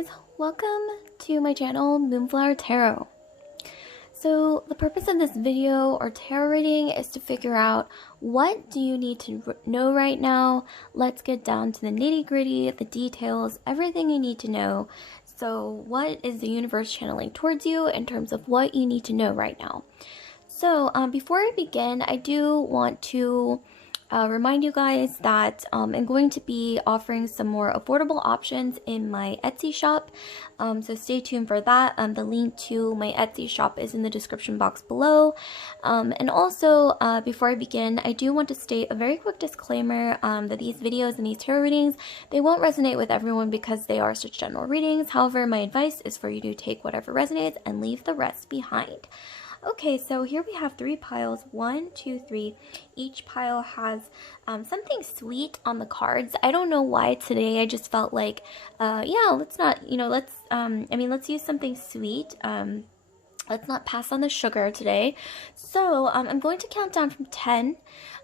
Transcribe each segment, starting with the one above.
guys, welcome to my channel, Moonflower Tarot. So the purpose of this video or tarot reading is to figure out what do you need to know right now. Let's get down to the nitty-gritty, the details, everything you need to know. So what is the universe channeling towards you in terms of what you need to know right now? So before I begin, I do want to remind you guys that I'm going to be offering some more affordable options in my Etsy shop, so stay tuned for that. The link to my Etsy shop is in the description box below. And also, before I begin, I do want to state a very quick disclaimer that these videos and these tarot readings, they won't resonate with everyone because they are such general readings. However, my advice is for you to take whatever resonates and leave the rest behind. Okay, so here we have 3 piles, 1, 2, 3. Each pile has something sweet on the cards. I don't know why today I just felt like, yeah, let's not, let's use something sweet. Let's not pass on the sugar today. So I'm going to count down from 10,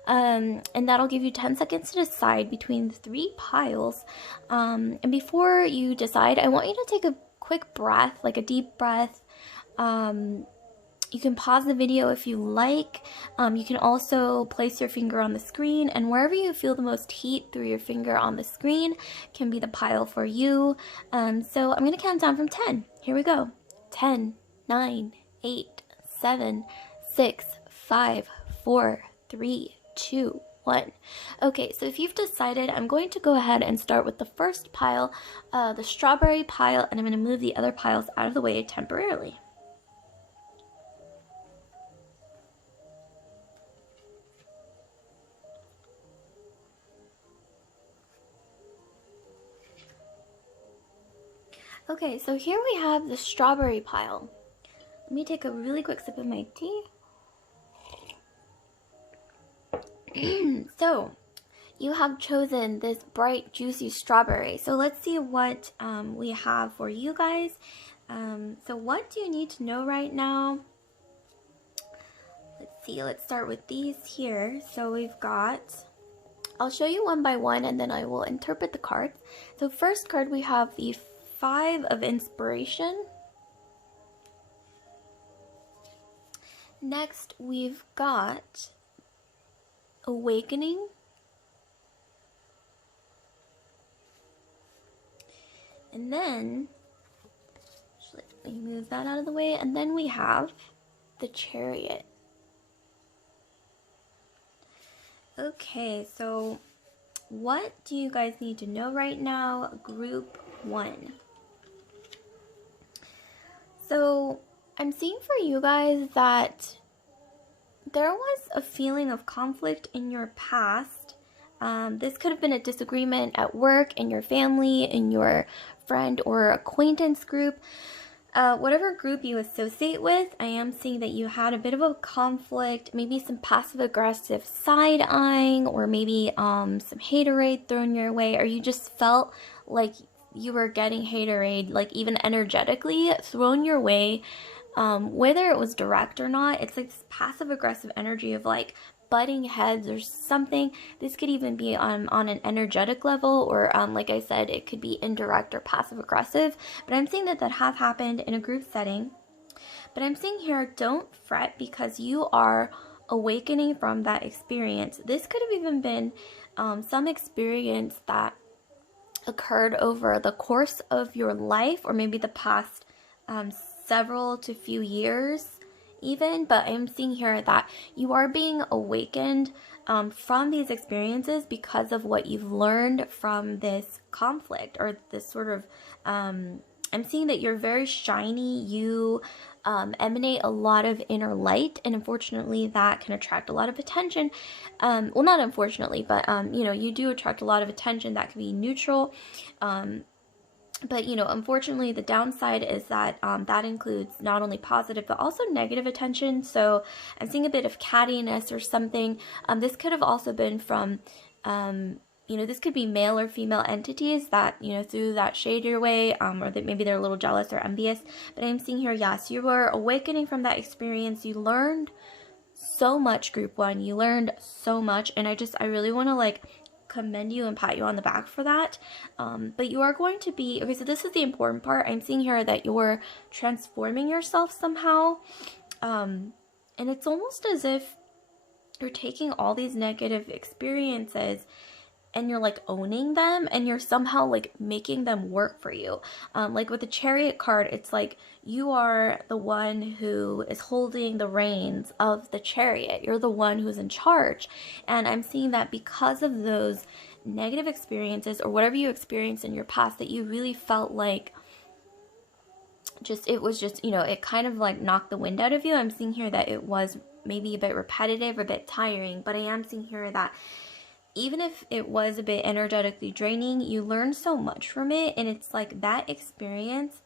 and that'll give you 10 seconds to decide between the 3 piles. And before you decide, I want you to take a quick breath, like a deep breath. You can pause the video if you like. You can also place your finger on the screen, and wherever you feel the most heat through your finger on the screen can be the pile for you. So I'm going to count down from 10. Here we go. 10, 9, 8, 7, 6, 5, 4, 3, 2, 1. Okay, so if you've decided, I'm going to go ahead and start with the first pile, the strawberry pile, and I'm going to move the other piles out of the way temporarily. Okay, so here we have the strawberry pile. Let me take a really quick sip of my tea. So, you have chosen this bright, juicy strawberry. So let's see what we have for you guys. So what do you need to know right now? Let's see, let's start with these here. So we've got, I'll show you one by one and then I will interpret the cards. So first card we have the 5 of Inspiration. Next, we've got Awakening. And then, let me move that out of the way. And then we have the Chariot. Okay, so what do you guys need to know right now? Group 1. So I'm seeing for you guys that there was a feeling of conflict in your past. This could have been a disagreement at work, in your family, in your friend or acquaintance group. Whatever group you associate with, I am seeing that you had a bit of a conflict, maybe some passive-aggressive side-eyeing, or maybe some haterade thrown your way, or you just felt like you were getting haterade, like even energetically thrown your way, whether it was direct or not. It's like this passive-aggressive energy of like butting heads or something. This could even be on an energetic level, or like I said, it could be indirect or passive-aggressive. But I'm seeing that has happened in a group setting. But I'm seeing here, don't fret, because you are awakening from that experience. This could have even been some experience that occurred over the course of your life, or maybe the past several to few years even. But I'm seeing here that you are being awakened from these experiences because of what you've learned from this conflict, or this sort of I'm seeing that you're very shiny. You emanate a lot of inner light, and unfortunately that can attract a lot of attention. Well, not unfortunately, but you know, you do attract a lot of attention that can be neutral. But you know, unfortunately the downside is that that includes not only positive but also negative attention. So I'm seeing a bit of cattiness or something. This could have also been from you know, this could be male or female entities that, you know, threw that shade your way, or that maybe they're a little jealous or envious. But I'm seeing here, yes, you were awakening from that experience. You learned so much, group 1. You learned so much, and I really want to like commend you and pat you on the back for that. But you are going to be, okay, so this is the important part. I'm seeing here that you're transforming yourself somehow. And it's almost as if you're taking all these negative experiences and you're like owning them, and you're somehow like making them work for you. Like with the Chariot card, it's like you are the one who is holding the reins of the chariot. You're the one who's in charge. And I'm seeing that because of those negative experiences or whatever you experienced in your past, that you really felt like it was just, you know, it kind of like knocked the wind out of you. I'm seeing here that it was maybe a bit repetitive, a bit tiring, but I am seeing here that even if it was a bit energetically draining, you learned so much from it. And it's like that experience,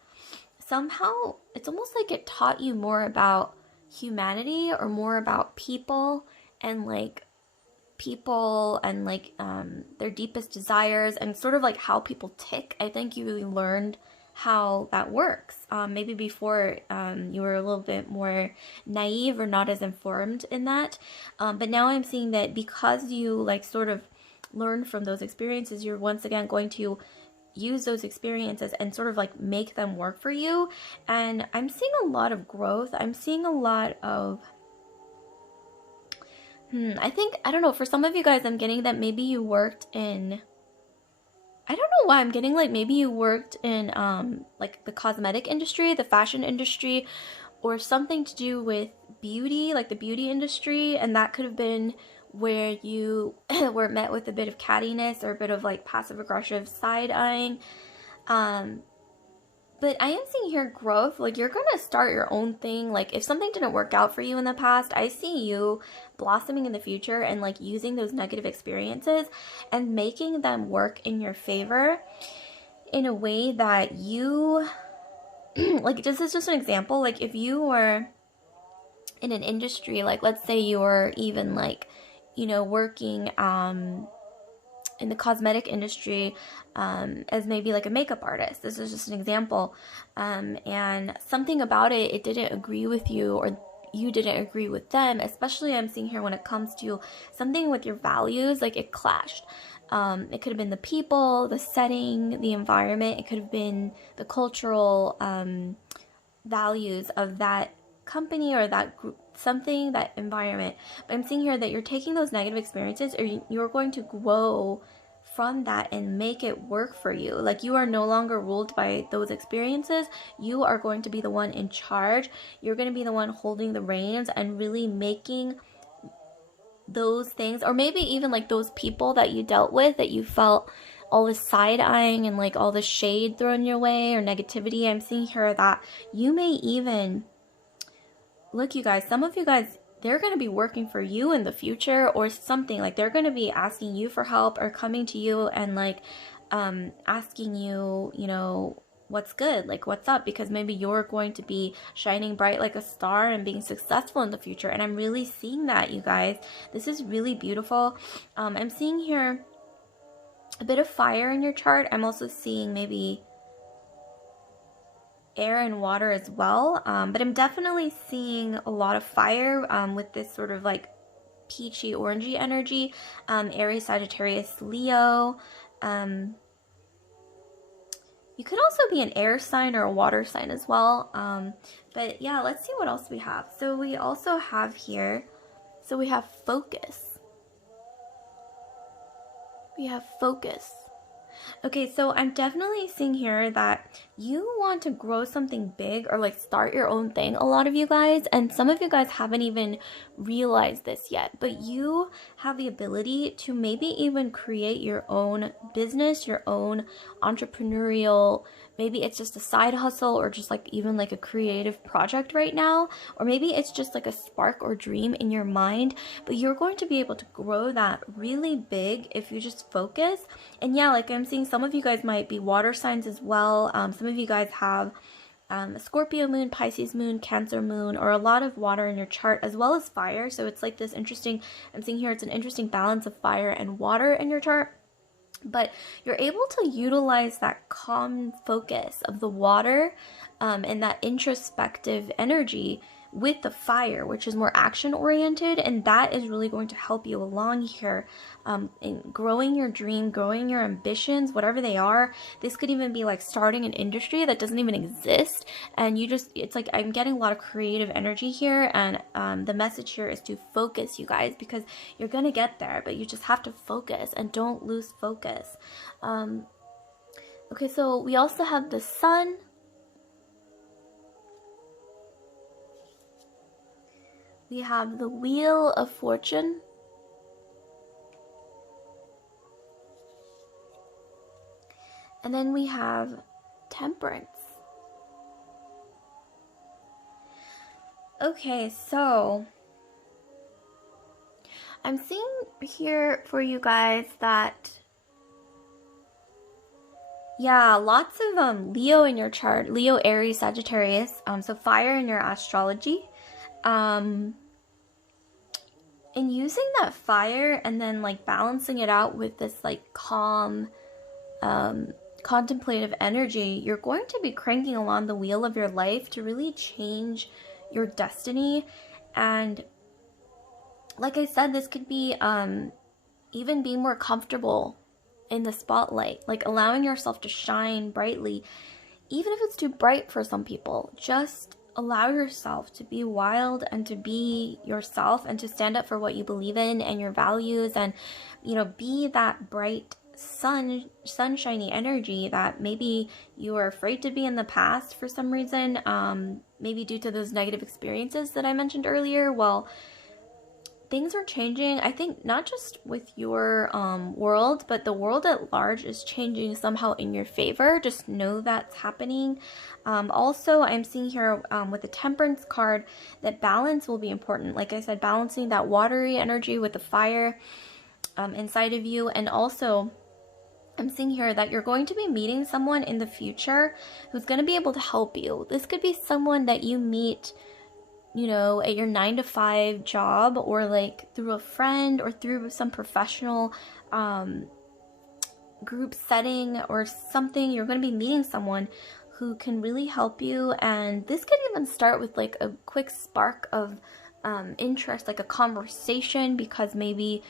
somehow, it's almost like it taught you more about humanity or more about people and like their deepest desires and sort of like how people tick. I think you really learned how that works. Maybe before you were a little bit more naive or not as informed in that. But now I'm seeing that because you like sort of learned from those experiences, you're once again going to use those experiences and sort of like make them work for you. And I'm seeing a lot of growth. I'm seeing a lot of I don't know, for some of you guys, I'm getting that maybe you worked in, I don't know why I'm getting like maybe you worked in like the cosmetic industry, the fashion industry, or something to do with beauty, like the beauty industry, and that could have been where you were met with a bit of cattiness or a bit of like passive aggressive side eyeing. But I am seeing here growth, like you're gonna start your own thing. Like if something didn't work out for you in the past, I see you blossoming in the future and like using those negative experiences and making them work in your favor in a way that you, like this is just an example, like if you were in an industry, like let's say you were even like, you know, working in the cosmetic industry as maybe like a makeup artist. This is just an example. And something about it didn't agree with you, or you didn't agree with them. Especially I'm seeing here when it comes to something with your values, like it clashed. It could have been the people, the setting, the environment. It could have been the cultural values of that company or that group, something, that environment. But I'm seeing here that you're taking those negative experiences, or you're going to grow from that and make it work for you. Like you are no longer ruled by those experiences. You are going to be the one in charge. You're going to be the one holding the reins and really making those things, or maybe even like those people that you dealt with, that you felt all this side-eyeing and like all the shade thrown your way or negativity. I'm seeing here that you may even, look you guys, some of you guys, they're going to be working for you in the future or something. Like they're going to be asking you for help or coming to you and like asking you, you know, what's good, like what's up, because maybe you're going to be shining bright like a star and being successful in the future. And I'm really seeing that, you guys. This is really beautiful. I'm seeing here a bit of fire in your chart. I'm also seeing maybe air and water as well, but I'm definitely seeing a lot of fire with this sort of like peachy orangey energy. Aries, Sagittarius, Leo. You could also be an air sign or a water sign as well. But yeah, let's see what else we have. So we also have here, so we have focus. We have focus. Okay, so I'm definitely seeing here that you want to grow something big or like start your own thing, a lot of you guys, and some of you guys haven't even realized this yet, but you have the ability to maybe even create your own business, your own entrepreneurial, maybe it's just a side hustle or just like even like a creative project right now, or maybe it's just like a spark or dream in your mind, but you're going to be able to grow that really big if you just focus. And yeah, like I'm seeing some of you guys might be water signs as well. Some of you guys have a Scorpio moon, Pisces moon, Cancer moon, or a lot of water in your chart as well as fire. So it's like this interesting, I'm seeing here it's an interesting balance of fire and water in your chart. But you're able to utilize that calm focus of the water and that introspective energy with the fire, which is more action oriented, and that is really going to help you along here in growing your dream, growing your ambitions, whatever they are. This could even be like starting an industry that doesn't even exist, and it's like I'm getting a lot of creative energy here, and the message here is to focus, you guys, because you're gonna get there, but you just have to focus and don't lose focus. Okay, so we also have the sun. We have the Wheel of Fortune. And then we have Temperance. Okay, so I'm seeing here for you guys that, yeah, lots of Leo in your chart. Leo, Aries, Sagittarius. So fire in your astrology. And using that fire and then like balancing it out with this like calm, contemplative energy, you're going to be cranking along the wheel of your life to really change your destiny. And like I said, this could be even being more comfortable in the spotlight, like allowing yourself to shine brightly, even if it's too bright for some people. Just allow yourself to be wild and to be yourself and to stand up for what you believe in and your values, and be that bright sunshiny energy that maybe you were afraid to be in the past for some reason, maybe due to those negative experiences that I mentioned earlier. Well, things are changing. I think not just with your world, but the world at large is changing somehow in your favor. Just know that's happening. Also, I'm seeing here with the Temperance card that balance will be important. Like I said, balancing that watery energy with the fire inside of you. And also, I'm seeing here that you're going to be meeting someone in the future who's going to be able to help you. This could be someone that you meet at your 9-to-5 job, or like through a friend, or through some professional group setting or something. You're going to be meeting someone who can really help you, and this could even start with like a quick spark of interest, like a conversation, because maybe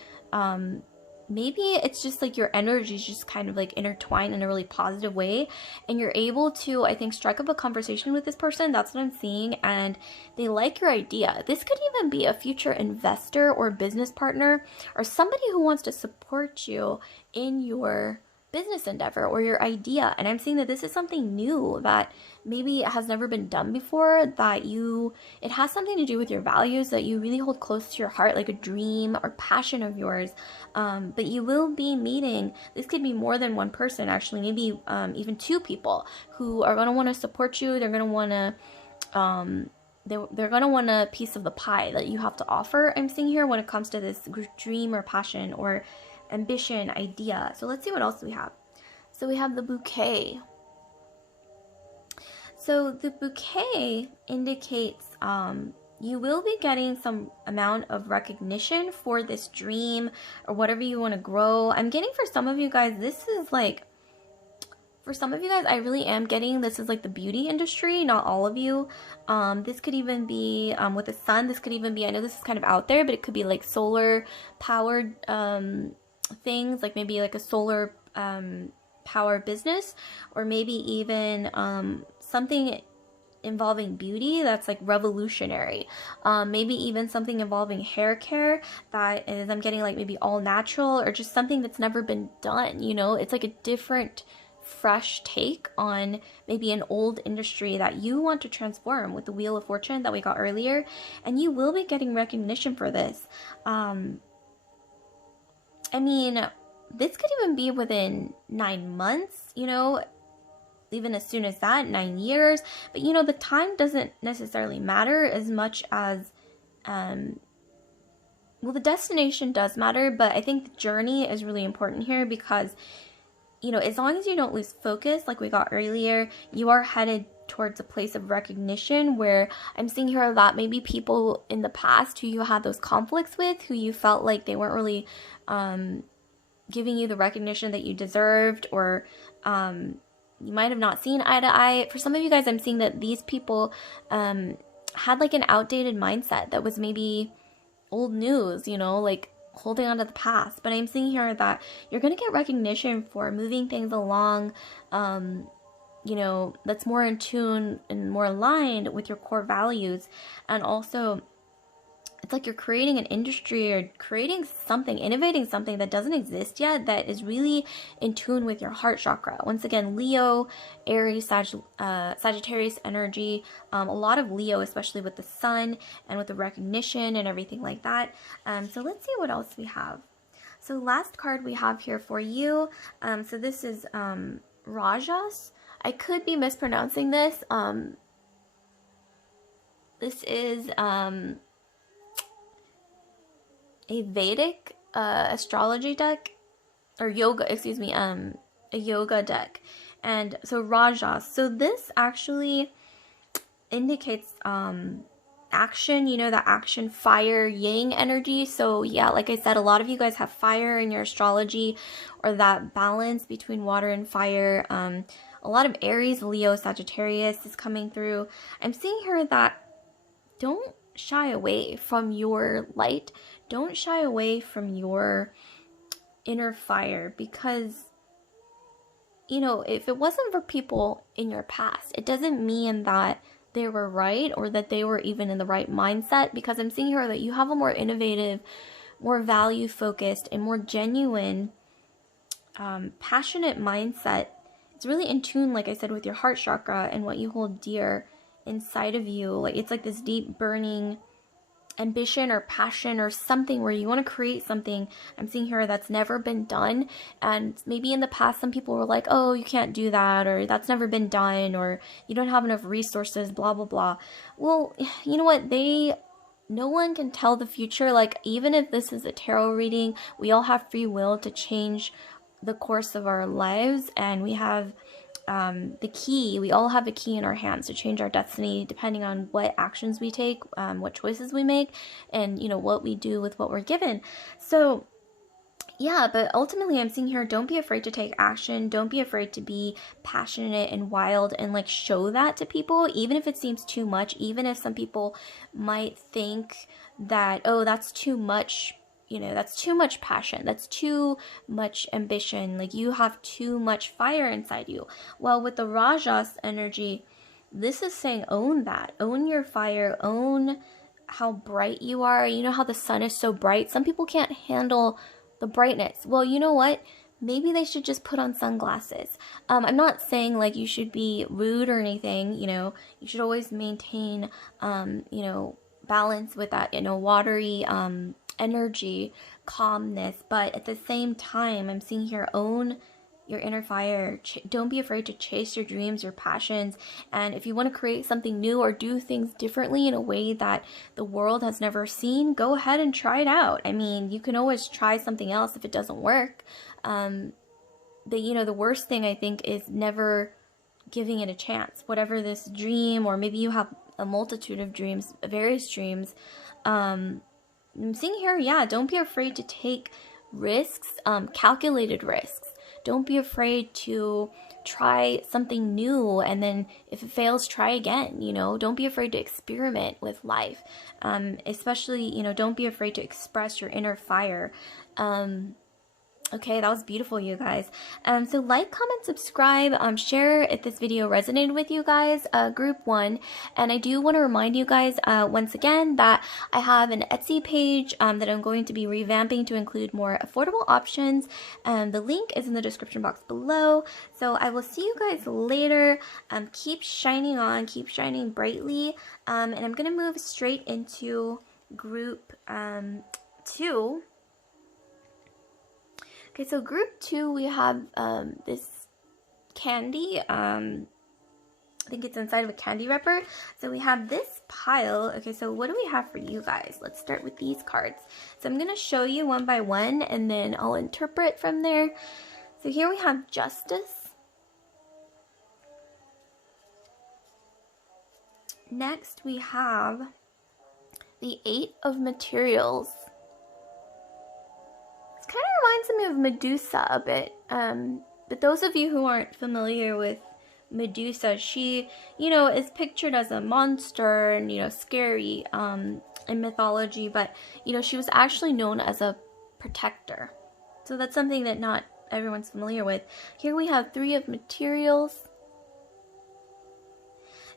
it's just like your energy is just kind of like intertwined in a really positive way, and you're able to, I think, strike up a conversation with this person. That's what I'm seeing, and they like your idea. This could even be a future investor or business partner, or somebody who wants to support you in your business endeavor or your idea. And I'm seeing that this is something new that maybe has never been done before, that it has something to do with your values that you really hold close to your heart, like a dream or passion of yours. But you will be meeting, this could be more than one person actually, maybe even two people who are going to want to support you. They're going to want to they're going to want a piece of the pie that you have to offer, I'm seeing here, when it comes to this dream or passion or ambition, idea. So let's see what else we have. So we have the bouquet. So the bouquet indicates you will be getting some amount of recognition for this dream or whatever you want to grow. I'm getting, for some of you guys, this is like, for some of you guys, I really am getting this is like the beauty industry, not all of you. This could even be with the sun. This could even be, I know this is kind of out there, but it could be like solar powered things, like maybe like a solar power business, or maybe even something involving beauty that's like revolutionary. Maybe even something involving hair care that is, I'm getting like maybe all natural, or just something that's never been done. It's like a different, fresh take on maybe an old industry that you want to transform with the Wheel of Fortune that we got earlier, and you will be getting recognition for this. I mean, this could even be within 9 months, even as soon as that, 9 years. But, the time doesn't necessarily matter as much as, well, the destination does matter, but I think the journey is really important here, because, as long as you don't lose focus, like we got earlier, you are headed towards a place of recognition, where I'm seeing here that maybe people in the past who you had those conflicts with, who you felt like they weren't really giving you the recognition that you deserved, or you might have not seen eye to eye. For some of you guys, I'm seeing that these people had like an outdated mindset that was maybe old news, you know, like holding on to the past. But I'm seeing here that you're going to get recognition for moving things along, you know, that's more in tune and more aligned with your core values. And also, it's like you're creating an industry or creating something, innovating something that doesn't exist yet, that is really in tune with your heart chakra. Once again, Leo, Aries, Sagittarius energy, a lot of Leo, especially with the sun and with the recognition and everything like that. So let's see what else we have. So last card we have here for you. So this is Rajas. I could be mispronouncing this. This is a Vedic astrology deck, or yoga, excuse me, a yoga deck. And so Rajas, so this actually indicates action, you know, the action, fire, yang energy. So yeah, like I said, a lot of you guys have fire in your astrology, or that balance between water and fire. A lot of Aries, Leo, Sagittarius is coming through. I'm seeing here that don't shy away from your light. Don't shy away from your inner fire, because, you know, if it wasn't for people in your past, it doesn't mean that they were right or that they were even in the right mindset, because I'm seeing here that you have a more innovative, more value focused, and more genuine, passionate mindset. It's really in tune, like I said, with your heart chakra and what you hold dear inside of you. Like, it's like this deep burning ambition or passion or something where you want to create something. I'm seeing here that's never been done, and maybe in the past some people were like, oh, you can't do that, or that's never been done, or you don't have enough resources, blah blah blah. Well, you know what, no one can tell the future. Like, even if this is a tarot reading, we all have free will to change the course of our lives, and we have the key. We all have a key in our hands to change our destiny, depending on what actions we take, what choices we make, and, you know, what we do with what we're given. So yeah, but ultimately I'm seeing here, don't be afraid to take action. Don't be afraid to be passionate and wild, and like show that to people, even if it seems too much, even if some people might think that, oh, that's too much, you know, that's too much passion, that's too much ambition, like you have too much fire inside you. Well, with the Rajas energy, this is saying own that, own your fire, own how bright you are. You know how the sun is so bright, some people can't handle the brightness. Well, you know what, maybe they should just put on sunglasses. I'm not saying like you should be rude or anything, you know, you should always maintain you know, balance with that, you know, watery energy, calmness, but at the same time, I'm seeing here, own your inner fire. Don't be afraid to chase your dreams, your passions, and if you want to create something new or do things differently in a way that the world has never seen, go ahead and try it out. I mean, you can always try something else if it doesn't work. You know, the worst thing I think is never giving it a chance. Whatever this dream, or maybe you have a multitude of dreams, various dreams, I'm seeing here, yeah, don't be afraid to take risks, calculated risks. Don't be afraid to try something new, and then if it fails, try again, you know. Don't be afraid to experiment with life. Especially, you know, don't be afraid to express your inner fire. Okay, that was beautiful, you guys. So like, comment, subscribe, share if this video resonated with you guys, group 1. And I do want to remind you guys once again that I have an Etsy page that I'm going to be revamping to include more affordable options. The link is in the description box below. So I will see you guys later. Keep shining on, keep shining brightly. And I'm going to move straight into group 2. Okay, so group 2, we have this candy. I think it's inside of a candy wrapper. So we have this pile. Okay, so what do we have for you guys? Let's start with these cards. So I'm going to show you one by one, and then I'll interpret from there. So here we have Justice. Next, we have the 8 of Materials. Kind of reminds me of Medusa a bit, but those of you who aren't familiar with Medusa. She, is pictured as a monster and, scary in mythology, but, she was actually known as a protector. So that's something that not everyone's familiar with. Here we have 3 of materials.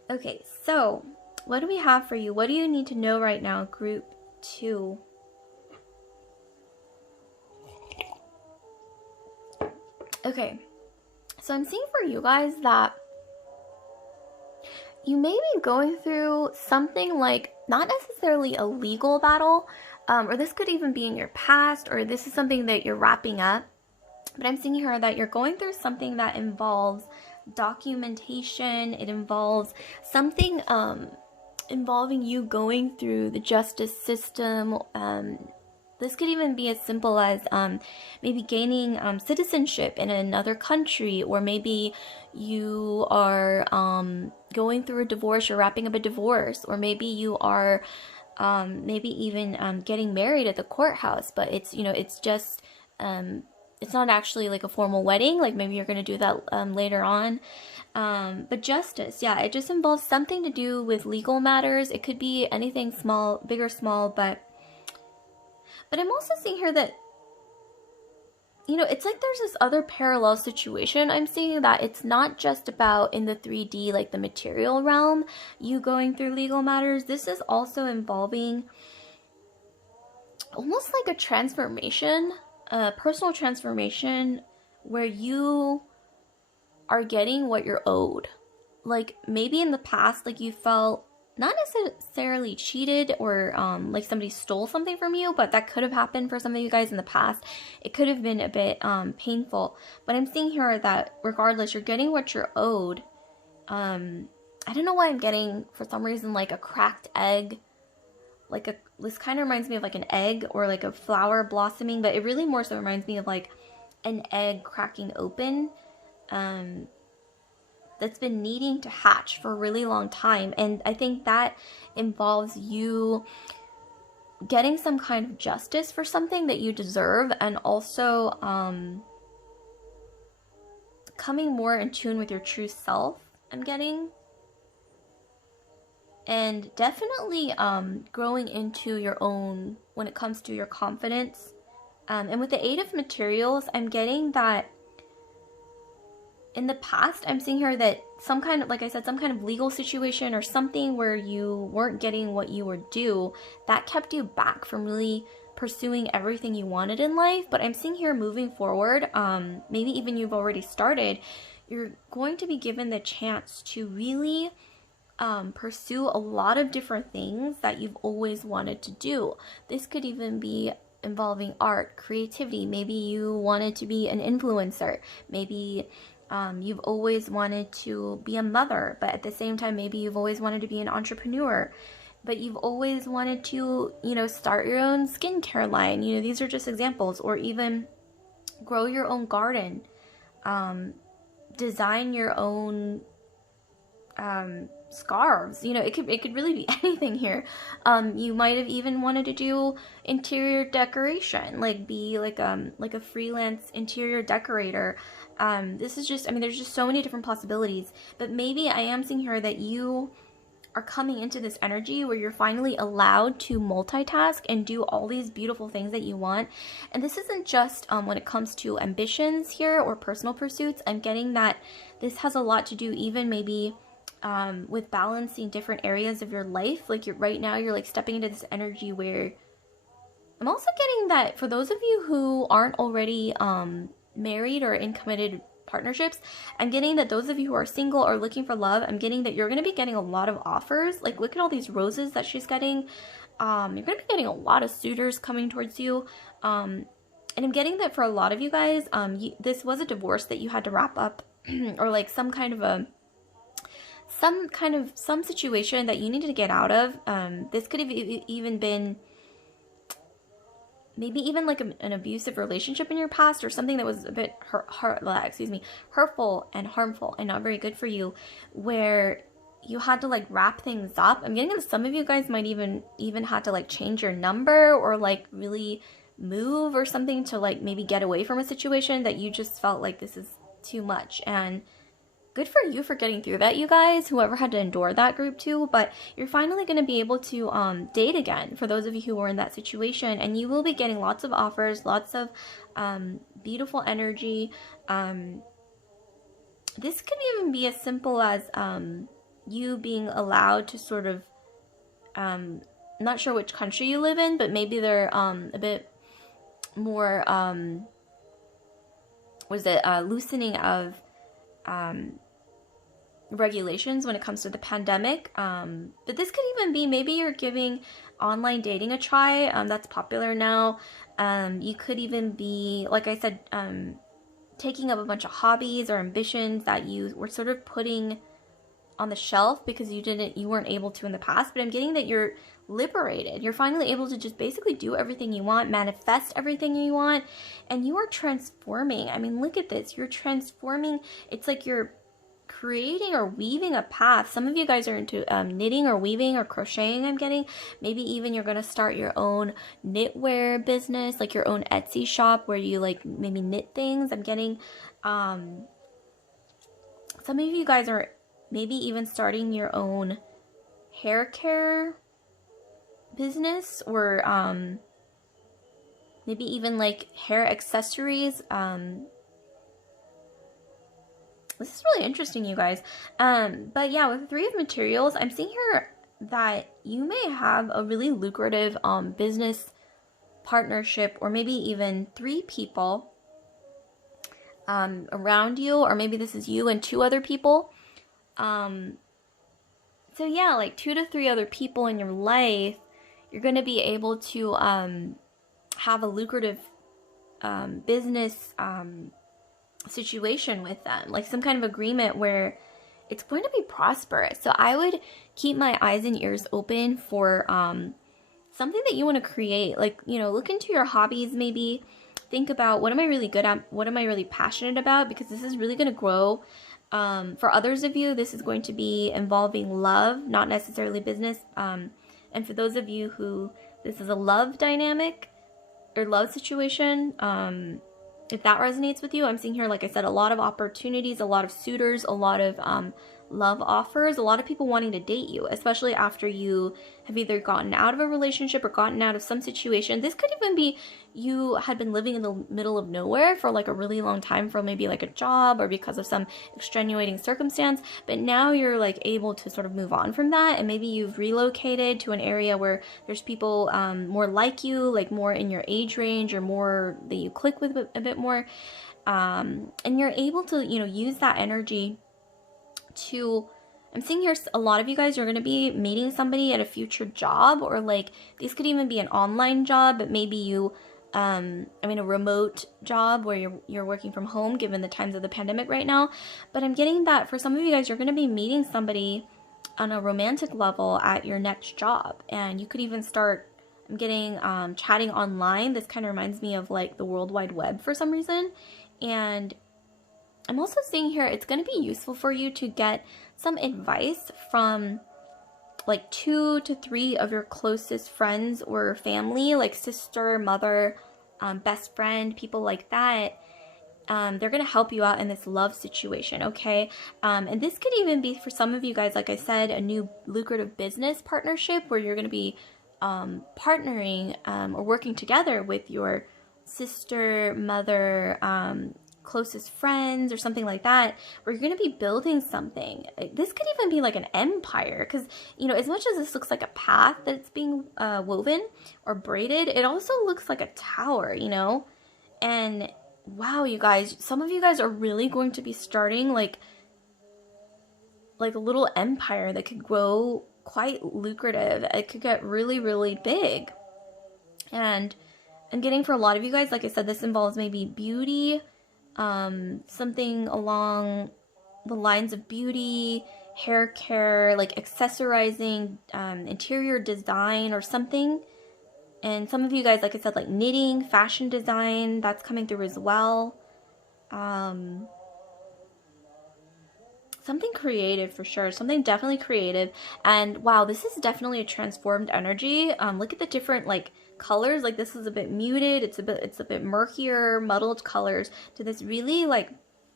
Okay, so what do we have for you? What do you need to know right now, group 2? Okay, so I'm seeing for you guys that you may be going through something like not necessarily a legal battle, or this could even be in your past, or this is something that you're wrapping up. But I'm seeing here that you're going through something that involves documentation. It involves something involving you going through the justice system. This could even be as simple as maybe gaining citizenship in another country, or maybe you are going through a divorce, you're wrapping up a divorce, or maybe you are maybe even getting married at the courthouse, but it's, it's just, it's not actually like a formal wedding, like maybe you're going to do that later on. But justice, yeah, it just involves something to do with legal matters. It could be anything small, big or small, but I'm also seeing here that, it's like there's this other parallel situation. I'm seeing that it's not just about in the 3D, like the material realm, you going through legal matters. This is also involving almost like a transformation, a personal transformation where you are getting what you're owed. Like maybe in the past, like you felt not necessarily cheated or like somebody stole something from you, but that could have happened for some of you guys in the past. It could have been a bit painful, but I'm seeing here that regardless, you're getting what you're owed. I don't know why I'm getting, for some reason, like a cracked egg. This kind of reminds me of like an egg or like a flower blossoming, but it really more so reminds me of like an egg cracking open. That's been needing to hatch for a really long time. And I think that involves you getting some kind of justice for something that you deserve, and also coming more in tune with your true self, I'm getting. And definitely growing into your own when it comes to your confidence. And with the 8 of materials, I'm getting that in the past, I'm seeing here that some kind of, like I said, some kind of legal situation or something where you weren't getting what you were due, that kept you back from really pursuing everything you wanted in life. But I'm seeing here moving forward, maybe even you've already started, you're going to be given the chance to really pursue a lot of different things that you've always wanted to do. This could even be involving art, creativity. Maybe you wanted to be an influencer. Maybe you've always wanted to be a mother, but at the same time, maybe you've always wanted to be an entrepreneur, but you've always wanted to, start your own skincare line. These are just examples. Or even grow your own garden, design your own scarves. It could really be anything here. You might have even wanted to do interior decoration, like be like a freelance interior decorator. This is just, there's just so many different possibilities. But maybe I am seeing here that you are coming into this energy where you're finally allowed to multitask and do all these beautiful things that you want. And this isn't just when it comes to ambitions here or personal pursuits. I'm getting that this has a lot to do even maybe with balancing different areas of your life. Like right now you're like stepping into this energy where I'm also getting that for those of you who aren't already married or in committed partnerships, I'm getting that those of you who are single or looking for love, I'm getting that you're going to be getting a lot of offers. Like look at all these roses that she's getting. You're going to be getting a lot of suitors coming towards you. And I'm getting that for a lot of you guys, this was a divorce that you had to wrap up or like some situation that you needed to get out of. This could have even been maybe even like an abusive relationship in your past, or something that was a bit hurtful and harmful and not very good for you, where you had to like wrap things up. I'm getting that some of you guys might even had to like change your number or like really move or something to like maybe get away from a situation that you just felt like this is too much. And good for you for getting through that, you guys, whoever had to endure that group too. But you're finally going to be able to date again, for those of you who were in that situation, and you will be getting lots of offers, lots of beautiful energy. This could even be as simple as you being allowed to sort of, not sure which country you live in, but maybe they're a bit more, loosening of regulations when it comes to the pandemic. But this could even be, maybe you're giving online dating a try. That's popular now. You could even be, like I said, taking up a bunch of hobbies or ambitions that you were sort of putting on the shelf because you weren't able to in the past. But I'm getting that you're liberated. You're finally able to just basically do everything you want, manifest everything you want, and you are transforming. I mean, look at this. You're transforming. It's like you're creating or weaving a path. Some of you guys are into knitting or weaving or crocheting, I'm getting. Maybe even you're going to start your own knitwear business, like your own Etsy shop where you like maybe knit things. I'm getting some of you guys are maybe even starting your own hair care business, or maybe even like hair accessories. This is really interesting, you guys. But yeah, with the Three of Materials, I'm seeing here that you may have a really lucrative business partnership, or maybe even 3 people around you, or maybe this is you and 2 other people. So yeah, like 2 to 3 other people in your life, you're going to be able to have a lucrative business situation with them, like some kind of agreement where it's going to be prosperous. So I would keep my eyes and ears open for something that you want to create. Like, you know, look into your hobbies, maybe think about, what am I really good at? What am I really passionate about? Because this is really going to grow. For others of you, this is going to be involving love, not necessarily business. And for those of you who this is a love dynamic or love situation, if that resonates with you, I'm seeing here, like I said, a lot of opportunities, a lot of suitors, a lot of love offers, a lot of people wanting to date you, especially after you have either gotten out of a relationship or gotten out of some situation. This could even be you had been living in the middle of nowhere for like a really long time, for maybe like a job or because of some extenuating circumstance, but now you're like able to sort of move on from that, and maybe you've relocated to an area where there's people more like you, like more in your age range, or more that you click with a bit more, and you're able to, you know, use that energy to, I'm seeing here a lot of you guys are going to be meeting somebody at a future job, or like these could even be an online job, but maybe you a remote job where you're working from home given the times of the pandemic right now. But I'm getting that for some of you guys, you're going to be meeting somebody on a romantic level at your next job, and you could even start, I'm getting chatting online. This kind of reminds me of like the World Wide Web for some reason. And I'm also seeing here it's going to be useful for you to get some advice from like 2 to 3 of your closest friends or family, like sister, mother, best friend, people like that. They're going to help you out in this love situation, okay? And this could even be, for some of you guys, like I said, a new lucrative business partnership where you're going to be partnering or working together with your sister, mother, closest friends, or something like that, where you're going to be building something. This could even be like an empire, because, you know, as much as this looks like a path that's being woven or braided, it also looks like a tower, you know? And wow, you guys, some of you guys are really going to be starting like a little empire that could grow quite lucrative. It could get really, really big. And I'm getting, for a lot of you guys, like I said, this involves maybe beauty, something along the lines of beauty, hair care, like accessorizing, interior design or something. And some of you guys, like I said, like knitting, fashion design, that's coming through as well. Something creative for sure, something definitely creative. And wow, this is definitely a transformed energy. Look at the different like colors. Like this is a bit muted, it's a bit murkier, muddled colors, to this really like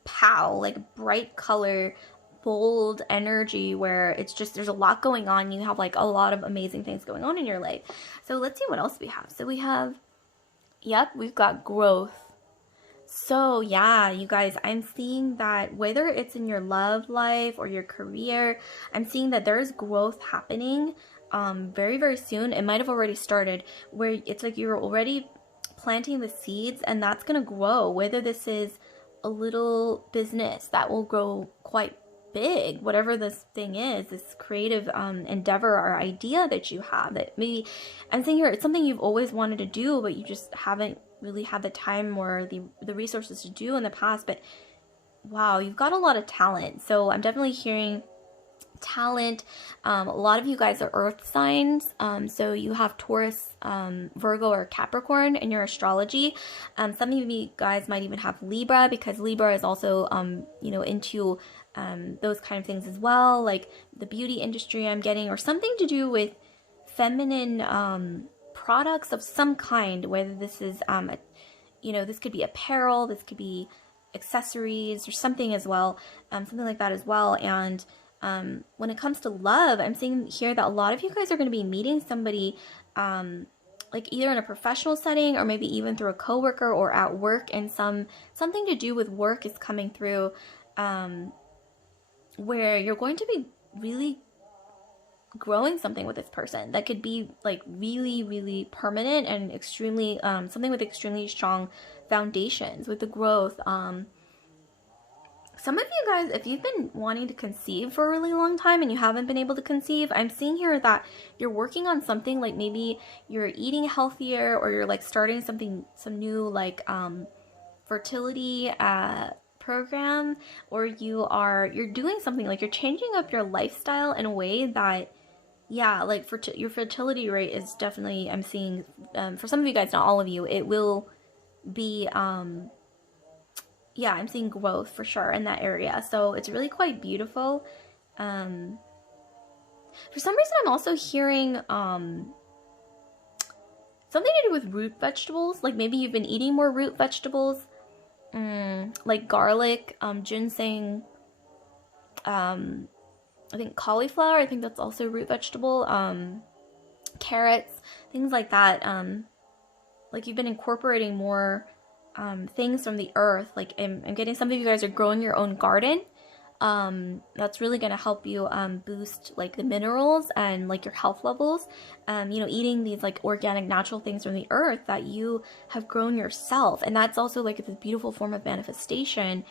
pow, like bright color, bold energy where it's just, there's a lot going on. You have like a lot of amazing things going on in your life. So let's see what else we have. So we have, yep, we've got growth. So yeah, you guys, I'm seeing that whether it's in your love life or your career, I'm seeing that there's growth happening very, very soon. It might have already started, where it's like you're already planting the seeds and that's going to grow, whether this is a little business that will grow quite big, whatever this thing is, this creative endeavor or idea that you have, that maybe, I'm saying here, it's something you've always wanted to do, but you just haven't really had the time or the resources to do in the past. But wow, you've got a lot of talent. So I'm definitely hearing talent. A lot of you guys are earth signs, so you have Taurus, Virgo, or Capricorn in your astrology. Some of you guys might even have Libra, because Libra is also you know, into those kind of things as well, like the beauty industry I'm getting, or something to do with feminine products of some kind, whether this is you know, this could be apparel, this could be accessories or something as well, something like that as well. And when it comes to love, I'm seeing here that a lot of you guys are going to be meeting somebody like either in a professional setting or maybe even through a coworker or at work, and something to do with work is coming through, where you're going to be really growing something with this person that could be like really, really permanent and extremely something with extremely strong foundations with the growth. Some of you guys, if you've been wanting to conceive for a really long time and you haven't been able to conceive, I'm seeing here that you're working on something, like maybe you're eating healthier, or you're like starting something, some new like fertility program, or you're doing something like you're changing up your lifestyle in a way that, yeah, like your fertility rate is definitely, I'm seeing for some of you guys, not all of you, it will be yeah, I'm seeing growth for sure in that area. So it's really quite beautiful. For some reason, I'm also hearing something to do with root vegetables. Like maybe you've been eating more root vegetables, like garlic, ginseng, I think cauliflower, I think that's also root vegetable, carrots, things like that. Like you've been incorporating more things from the earth. Like I'm getting some of you guys are growing your own garden. That's really going to help you boost like the minerals and like your health levels. You know, eating these like organic natural things from the earth that you have grown yourself, and that's also like this beautiful form of manifestation.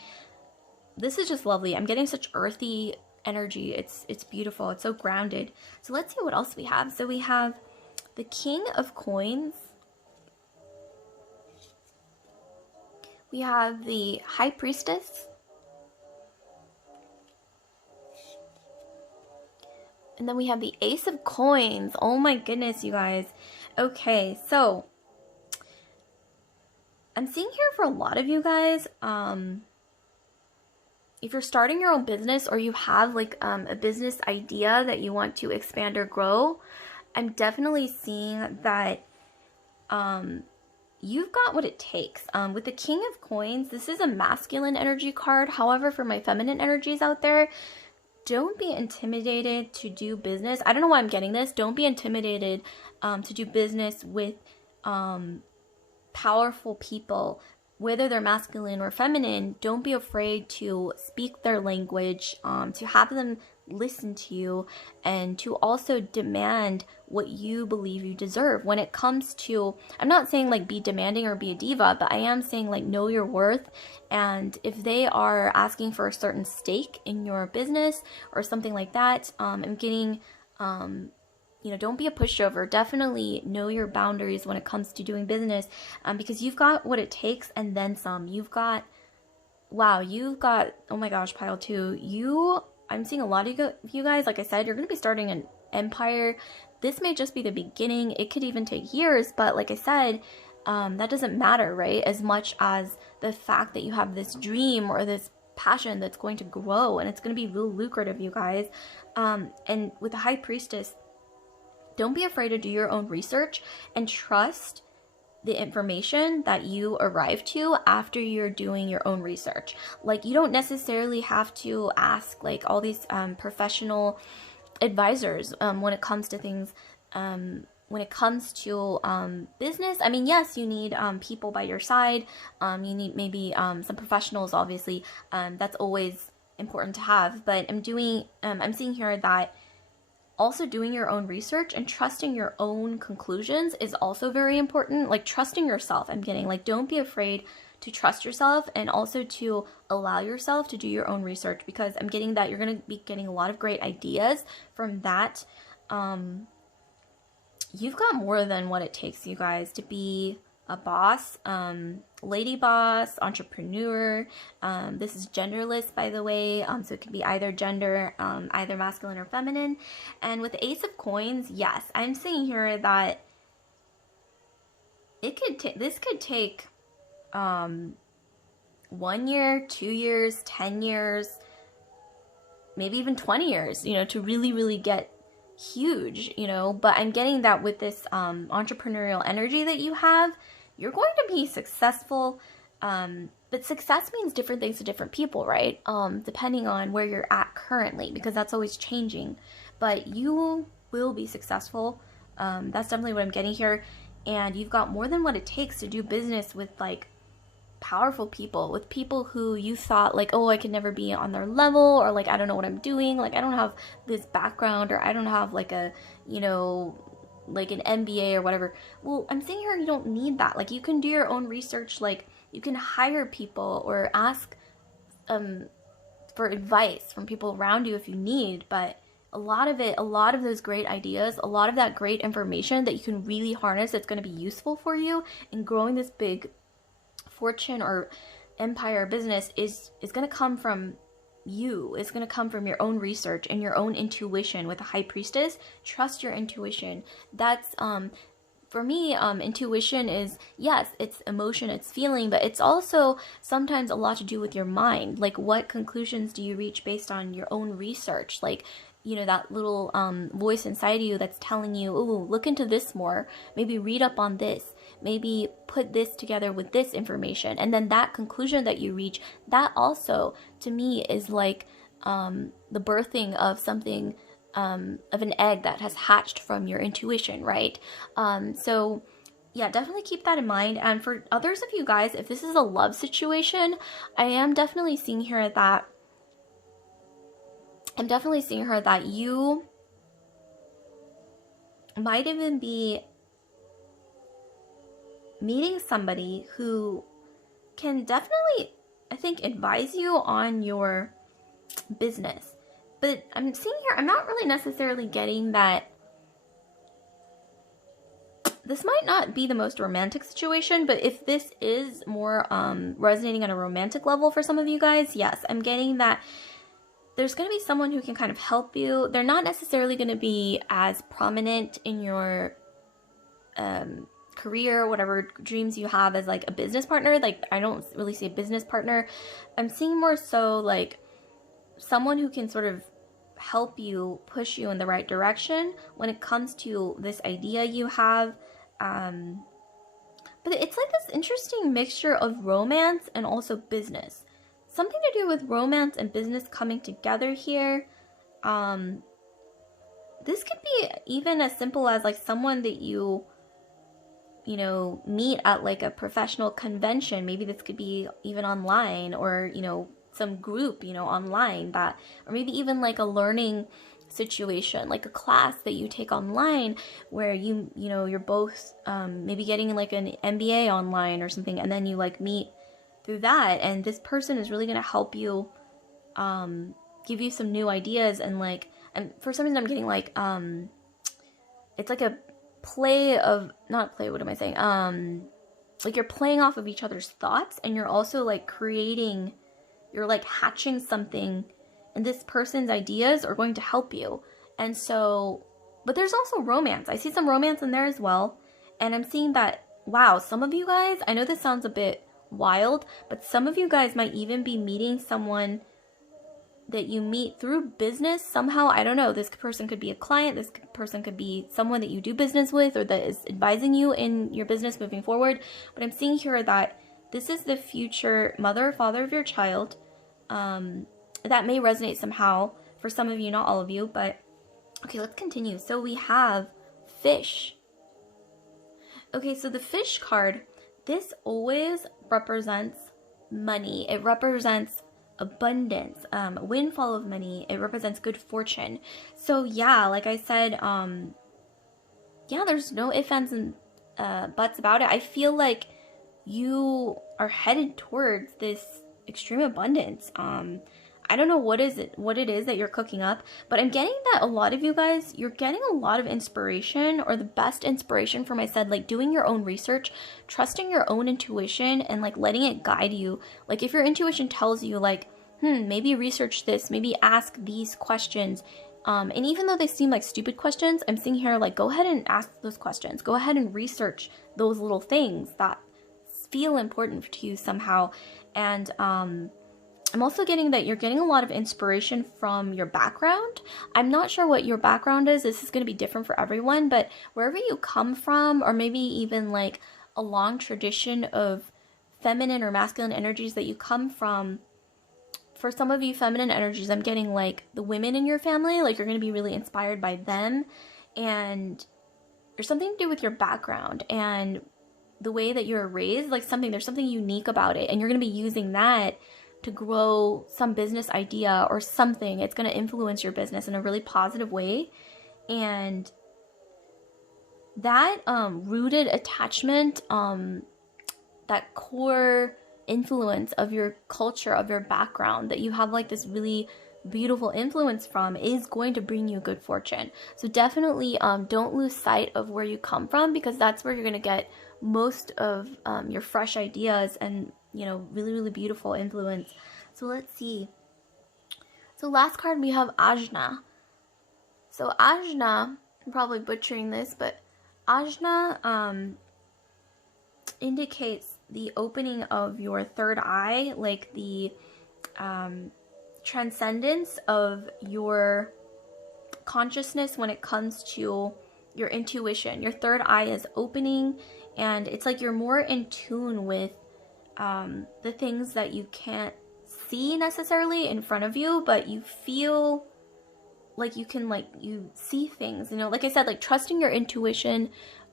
This is just lovely. I'm getting such earthy energy. It's beautiful. It's so grounded. So let's see what else we have. So we have the King of Coins. We have the High Priestess. And then we have the Ace of Coins. Oh my goodness, you guys. Okay, so I'm seeing here for a lot of you guys, if you're starting your own business, or you have like a business idea that you want to expand or grow, I'm definitely seeing that you've got what it takes. With the King of Coins, this is a masculine energy card. However, for my feminine energies out there, don't be intimidated to do business. I don't know why I'm getting this. Don't be intimidated to do business with powerful people, whether they're masculine or feminine. Don't be afraid to speak their language, to have them listen to you, and to also demand what you believe you deserve. When it comes to, I'm not saying like be demanding or be a diva, but I am saying like know your worth. And if they are asking for a certain stake in your business or something like that, I'm getting you know, don't be a pushover. Definitely know your boundaries when it comes to doing business, because you've got what it takes and then some. You've got, wow, you've got, oh my gosh, pile two. I'm seeing a lot of you guys, like I said, you're going to be starting an empire. This may just be the beginning. It could even take years, but like I said, that doesn't matter, right? As much as the fact that you have this dream or this passion that's going to grow, and it's going to be real lucrative, you guys. And with the High Priestess, don't be afraid to do your own research and trust the information that you arrive to after you're doing your own research. Like, you don't necessarily have to ask like all these professional advisors when it comes to things, when it comes to business. I mean, yes, you need people by your side. You need maybe some professionals, obviously. That's always important to have. But I'm seeing here that also doing your own research and trusting your own conclusions is also very important. Like, trusting yourself, I'm getting, like, don't be afraid to trust yourself, and also to allow yourself to do your own research, because I'm getting that you're going to be getting a lot of great ideas from that. You've got more than what it takes, you guys, to be a boss, lady boss, entrepreneur. This is genderless, by the way, so it can be either gender, either masculine or feminine. And with the Ace of Coins, yes, I'm seeing here that this could take 1 year, 2 years, 10 years, maybe even 20 years, to really get huge, but I'm getting that with this entrepreneurial energy that you have, you're going to be successful. But success means different things to different people, right? Depending on where you're at currently, because that's always changing. But you will be successful. That's definitely what I'm getting here. And you've got more than what it takes to do business with like powerful people, with people who you thought like, oh, I could never be on their level, or like, I don't know what I'm doing, like I don't have this background, or I don't have like a, like an MBA or whatever. Well, I'm saying here you don't need that. Like, you can do your own research. Like, you can hire people or ask for advice from people around you if you need. But a lot of those great ideas, a lot of that great information that you can really harness, that's going to be useful for you in growing this big fortune or empire business, is going to come from you. It's going to come from your own research and your own intuition. With a High Priestess, trust your intuition. That's for me, intuition is, yes, it's emotion, it's feeling, but it's also sometimes a lot to do with your mind. Like, what conclusions do you reach based on your own research? Like, that little voice inside you that's telling you, oh, look into this more, maybe read up on this, maybe put this together with this information. And then that conclusion that you reach, that also, to me, is like the birthing of something, of an egg that has hatched from your intuition, right? So yeah, definitely keep that in mind. And for others of you guys, if this is a love situation, I am definitely seeing here that you might even be meeting somebody who can definitely, I think, advise you on your business. But I'm seeing here, I'm not really necessarily getting that this might not be the most romantic situation, but if this is more resonating on a romantic level for some of you guys, yes, I'm getting that there's going to be someone who can kind of help you. They're not necessarily going to be as prominent in your career, whatever dreams you have, as like a business partner. Like, I don't really see a business partner. I'm seeing more so like someone who can sort of help you, push you in the right direction when it comes to this idea you have. But it's like this interesting mixture of romance and also business. Something to do with romance and business coming together here. This could be even as simple as like someone that you meet at like a professional convention. Maybe this could be even online, or, some group, online, that, or maybe even like a learning situation, like a class that you take online where you're both maybe getting like an MBA online or something, and then you like meet through that, and this person is really going to help you, give you some new ideas. And like, and for some reason I'm getting like it's like a play of, not play, what am I saying, like you're playing off of each other's thoughts, and you're also like you're like hatching something, and this person's ideas are going to help you. And so, but there's also romance. I see some romance in there as well. And I'm seeing that, wow, some of you guys, I know this sounds a bit wild, but some of you guys might even be meeting someone that you meet through business somehow. I don't know. This person could be a client. This person could be someone that you do business with or that is advising you in your business moving forward. But I'm seeing here that this is the future mother or father of your child. That may resonate somehow for some of you, not all of you. But okay, let's continue. So we have fish. Okay, so the fish card, this always represents money. It represents abundance, a windfall of money. It represents good fortune. So yeah, like I said, yeah, there's no ifs, ands, and buts about it. I feel like you are headed towards this extreme abundance. I don't know what it is that you're cooking up, but I'm getting that a lot of you guys, you're getting a lot of inspiration, or the best inspiration from, I said, like doing your own research, trusting your own intuition, and like letting it guide you. Like if your intuition tells you like, maybe research this, maybe ask these questions. And even though they seem like stupid questions, I'm seeing here like, go ahead and ask those questions. Go ahead and research those little things that feel important to you somehow. And, I'm also getting that you're getting a lot of inspiration from your background. I'm not sure what your background is. This is going to be different for everyone, but wherever you come from, or maybe even like a long tradition of feminine or masculine energies that you come from, for some of you feminine energies, I'm getting like the women in your family, like you're going to be really inspired by them, and there's something to do with your background and the way that you're raised, like there's something unique about it, and you're going to be using that to grow some business idea or something. It's going to influence your business in a really positive way. And that rooted attachment, that core influence of your culture, of your background, that you have like this really beautiful influence from, is going to bring you good fortune. So definitely don't lose sight of where you come from, because that's where you're going to get most of your fresh ideas and, you know, really, really beautiful influence. So let's see. So last card we have Ajna. So Ajna, I'm probably butchering this, but Ajna indicates the opening of your third eye, like the transcendence of your consciousness when it comes to your intuition. Your third eye is opening, and it's like you're more in tune with the things that you can't see necessarily in front of you, but you feel like you can, like, you see things, you know, like I said, like trusting your intuition,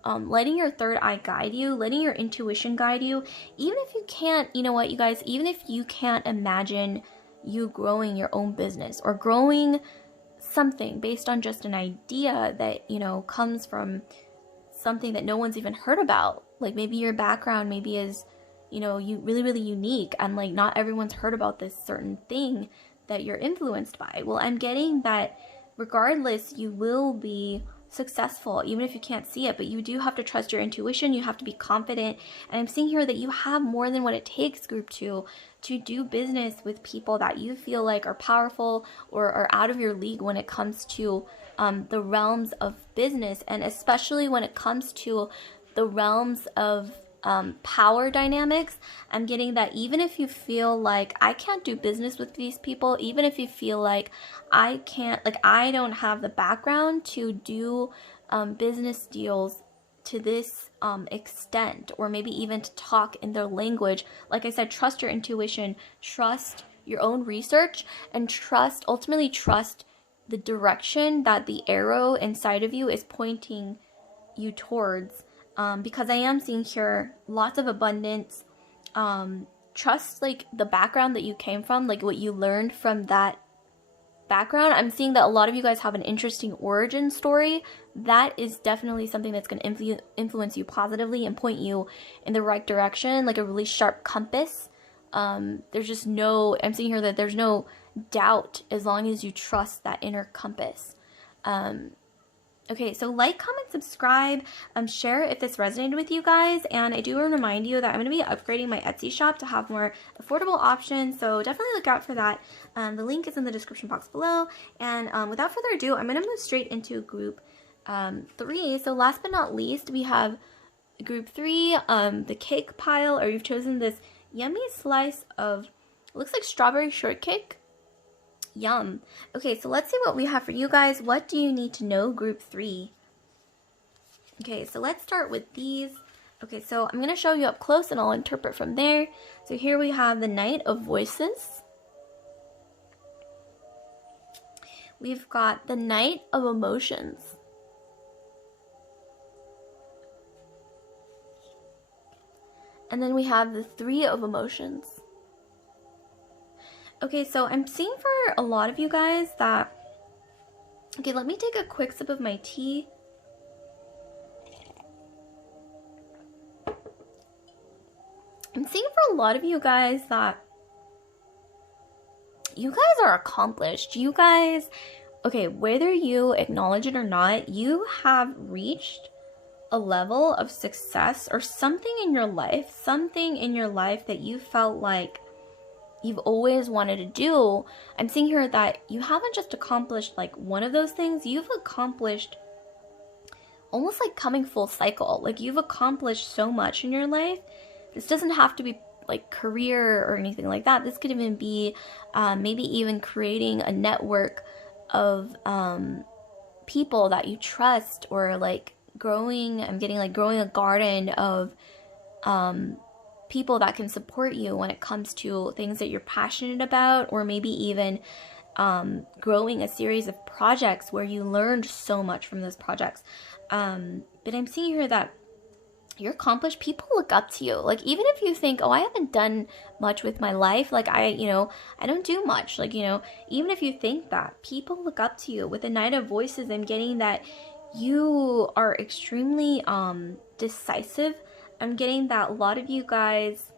letting your third eye guide you, letting your intuition guide you, even if you can't, you know what, you guys, even if you can't imagine you growing your own business or growing something based on just an idea that, you know, comes from something that no one's even heard about, like maybe your background maybe is, you know, you really, really unique, and like not everyone's heard about this certain thing that you're influenced by. Well, I'm getting that regardless, you will be successful, even if you can't see it, but you do have to trust your intuition. You have to be confident. And I'm seeing here that you have more than what it takes, group 2, to do business with people that you feel like are powerful or are out of your league when it comes to the realms of business, and especially when it comes to the realms of power dynamics. I'm getting that even if you feel like I can't do business with these people, even if you feel like I can't, like I don't have the background to do business deals to this extent, or maybe even to talk in their language, like I said, trust your intuition, trust your own research, and ultimately trust the direction that the arrow inside of you is pointing you towards. Because I am seeing here lots of abundance. Trust like the background that you came from, like what you learned from that background. I'm seeing that a lot of you guys have an interesting origin story. That is definitely something that's going to influence you positively and point you in the right direction, like a really sharp compass. There's just no, I'm seeing here that there's no doubt as long as you trust that inner compass. Okay, so like, comment, subscribe, share if this resonated with you guys, and I do want to remind you that I'm going to be upgrading my Etsy shop to have more affordable options, so definitely look out for that. The link is in the description box below, and without further ado, I'm going to move straight into group 3. So last but not least, we have group 3, the cake pile, or you've chosen this yummy slice of, looks like strawberry shortcake. Yum. Okay, so let's see what we have for you guys. What do you need to know, group 3? Okay, so let's start with these. Okay, so I'm going to show you up close and I'll interpret from there. So here we have the Knight of Voices. We've got the Knight of Emotions. And then we have the Three of Emotions. Okay, so I'm seeing for a lot of you guys that... Okay, let me take a quick sip of my tea. I'm seeing for a lot of you guys that you guys are accomplished. You guys, okay, whether you acknowledge it or not, you have reached a level of success or something in your life that you felt like you've always wanted to do. I'm seeing here that you haven't just accomplished like one of those things, you've accomplished almost like coming full cycle. Like you've accomplished so much in your life. This doesn't have to be like career or anything like that. This could even be maybe even creating a network of people that you trust, or like growing a garden of people that can support you when it comes to things that you're passionate about, or maybe even growing a series of projects where you learned so much from those projects. But I'm seeing here that you're accomplished. People look up to you. Like, even if you think, oh, I haven't done much with my life, like I don't do much, like, even if you think that, people look up to you. With the Knight of Voices, I'm getting that you are extremely decisive. I'm getting that a lot of you guys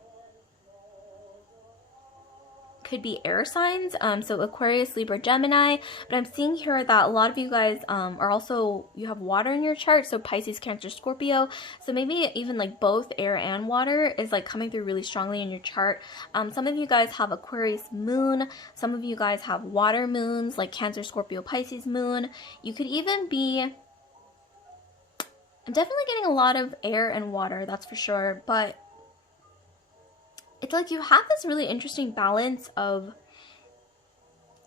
could be air signs, so Aquarius, Libra, Gemini, but I'm seeing here that a lot of you guys are also, you have water in your chart, so Pisces, Cancer, Scorpio, so maybe even like both air and water is like coming through really strongly in your chart. Some of you guys have Aquarius moon, some of you guys have water moons, like Cancer, Scorpio, Pisces moon. You could even be, I'm definitely getting a lot of air and water, that's for sure, but it's like you have this really interesting balance of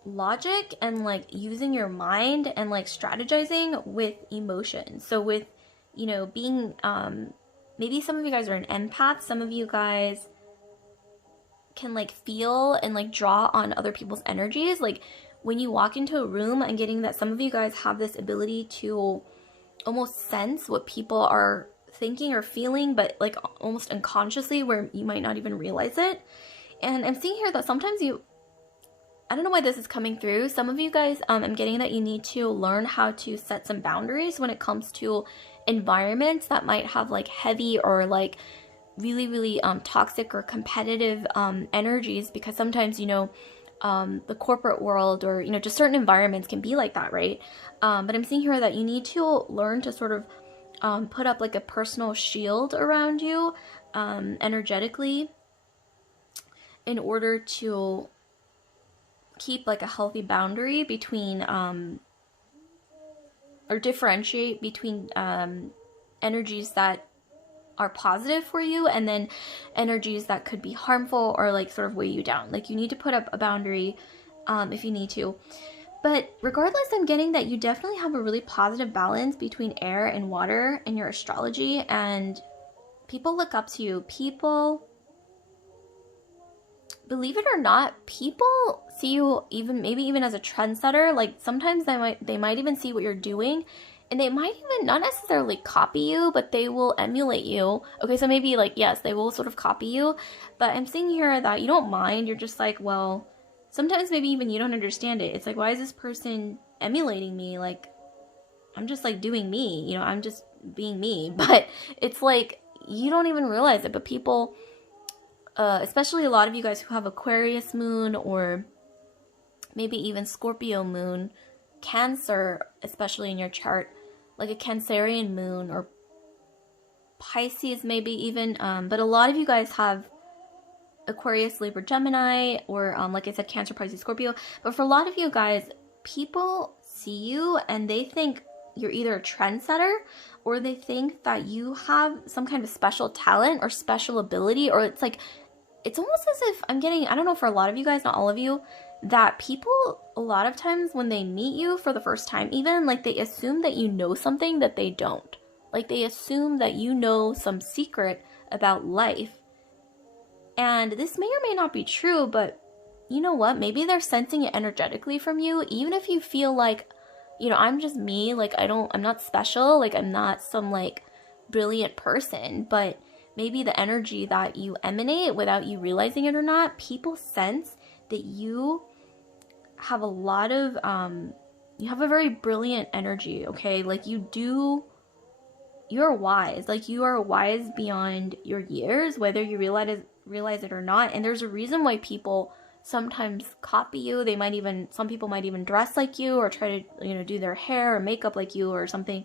logic and like using your mind and like strategizing with emotion. So with, being, maybe some of you guys are an empath. Some of you guys can like feel and like draw on other people's energies. Like when you walk into a room, I'm getting that some of you guys have this ability to almost sense what people are thinking or feeling, but like almost unconsciously, where you might not even realize it. And I'm seeing here that sometimes I don't know why this is coming through. Some of you guys, I'm getting that you need to learn how to set some boundaries when it comes to environments that might have like heavy or like really, really toxic or competitive energies, because sometimes, the corporate world or, just certain environments can be like that, right? But I'm seeing here that you need to learn to sort of put up like a personal shield around you energetically in order to keep like a healthy boundary between or differentiate between energies that are positive for you and then energies that could be harmful or like sort of weigh you down. Like you need to put up a boundary if you need to. But regardless, I'm getting that you definitely have a really positive balance between air and water in your astrology, and people look up to you. People, believe it or not, people see you maybe even as a trendsetter. Like sometimes they might even see what you're doing, and they might even not necessarily copy you, but they will emulate you. Okay, so maybe like, yes, they will sort of copy you, but I'm seeing here that you don't mind. You're just like, well, sometimes maybe even you don't understand it. It's like, why is this person emulating me? Like, I'm just like doing me, I'm just being me. But it's like, you don't even realize it. But people, especially a lot of you guys who have Aquarius moon or maybe even Scorpio moon, Cancer, especially in your chart, like a Cancerian moon, or Pisces maybe even. But a lot of you guys have Aquarius, Libra, Gemini, or like I said, Cancer, Pisces, Scorpio. But for a lot of you guys, people see you and they think you're either a trendsetter, or they think that you have some kind of special talent or special ability, or it's like, it's almost as if I'm getting, I don't know, for a lot of you guys, not all of you, that people, a lot of times when they meet you for the first time even, like they assume that you know something that they don't. Like they assume that you know some secret about life. And this may or may not be true, but you know what? Maybe they're sensing it energetically from you, even if you feel like, you know, I'm just me, like I'm not special, like I'm not some like brilliant person, but maybe the energy that you emanate without you realizing it or not, people sense that you have a lot of you have a very brilliant energy, okay? Like you're wise. Like you are wise beyond your years, whether you realize it or not. And there's a reason why people sometimes copy you. Some people might even dress like you or try to, you know, do their hair or makeup like you or something.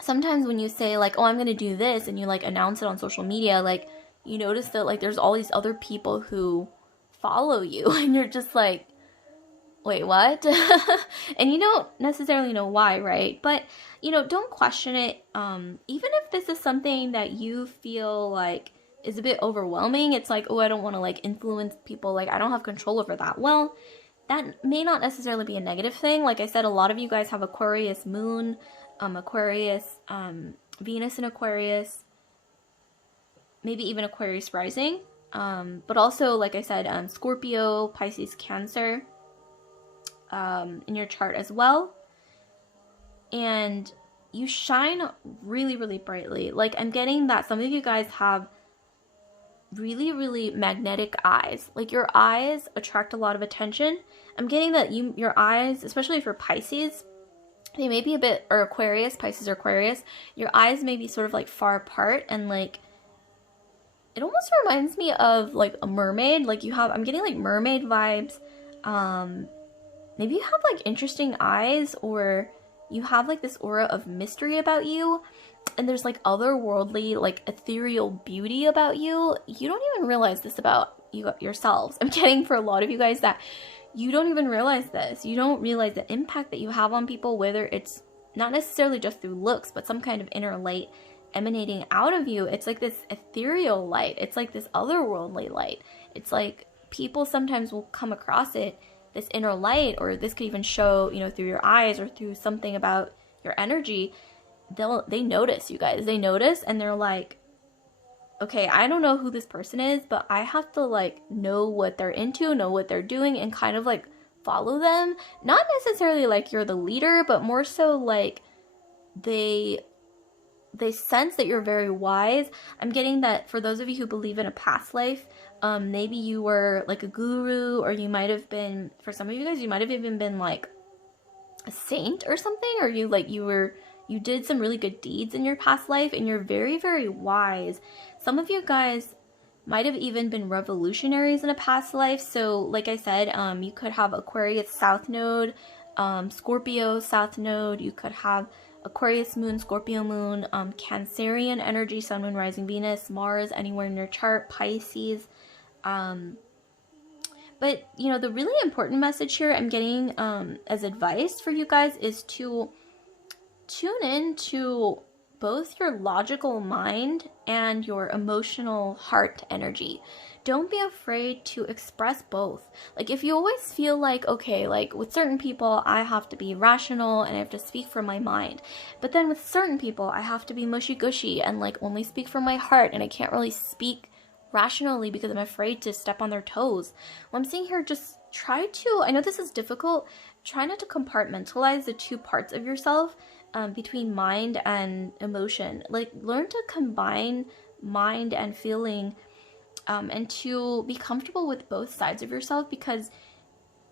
Sometimes when you say like, oh, I'm going to do this, and you like announce it on social media, like you notice that like there's all these other people who follow you and you're just like, wait, what? And you don't necessarily know why, right? But, you know, don't question it. Even if this is something that you feel like is a bit overwhelming, it's like, oh, I don't want to like influence people, like I don't have control over that. Well, that may not necessarily be a negative thing. Like I said, a lot of you guys have Aquarius moon, Aquarius, Venus in Aquarius, maybe even Aquarius rising. But also, like I said, Scorpio, Pisces, Cancer in your chart as well. And you shine really, really brightly. Like I'm getting that some of you guys have really, really magnetic eyes. Like your eyes attract a lot of attention. I'm getting that your eyes, especially if you're Pisces, they may be a bit, or Aquarius, Pisces or Aquarius, your eyes may be sort of like far apart, and like it almost reminds me of like a mermaid. Like I'm getting like mermaid vibes. Maybe you have like interesting eyes, or you have like this aura of mystery about you, and there's like otherworldly, like ethereal beauty about you. You don't even realize this about yourselves. I'm getting for a lot of you guys that you don't even realize this. You don't realize the impact that you have on people, whether it's not necessarily just through looks, but some kind of inner light emanating out of you. It's like this ethereal light. It's like this otherworldly light. It's like people sometimes will come across it, this inner light, or this could even show, you know, through your eyes or through something about your energy. They notice, you guys. They notice, and they're like, okay, I don't know who this person is, but I have to like know what they're into, know what they're doing, and kind of like follow them. Not necessarily like you're the leader, but more so like they sense that you're very wise. I'm getting that for those of you who believe in a past life, maybe you were like a guru, or you might have been, for some of you guys, you might have even been like a saint or something, or you did some really good deeds in your past life, and you're very, very wise. Some of you guys might have even been revolutionaries in a past life. So like I said, you could have Aquarius South Node, Scorpio South Node. You could have Aquarius moon, Scorpio moon, Cancerian energy, sun, moon, rising, Venus, Mars, anywhere in your chart, Pisces. But, you know, the really important message here I'm getting as advice for you guys is to tune in to both your logical mind and your emotional heart energy. Don't be afraid to express both. Like if you always feel like, okay, like with certain people I have to be rational and I have to speak from my mind, but then with certain people I have to be mushy-gushy and like only speak from my heart, and I can't really speak rationally because I'm afraid to step on their toes. Well, I'm saying here, just try to, I know this is difficult, try not to compartmentalize the two parts of yourself, between mind and emotion. Like learn to combine mind and feeling, and to be comfortable with both sides of yourself, because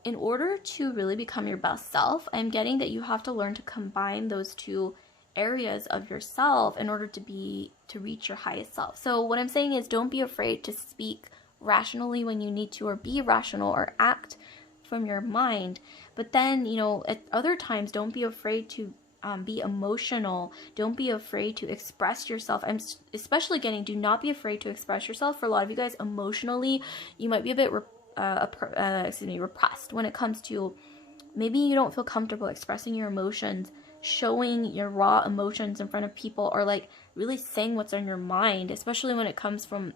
in order to really become your best self, I'm getting that you have to learn to combine those two areas of yourself in order to reach your highest self. So what I'm saying is, don't be afraid to speak rationally when you need to, or be rational, or act from your mind. But then, you know, at other times, don't be afraid to be emotional. Don't be afraid to express yourself. I'm especially getting, do not be afraid to express yourself. For a lot of you guys, emotionally, you might be a bit repressed when it comes to, maybe you don't feel comfortable expressing your emotions, showing your raw emotions in front of people, or like really saying what's on your mind, especially when it comes from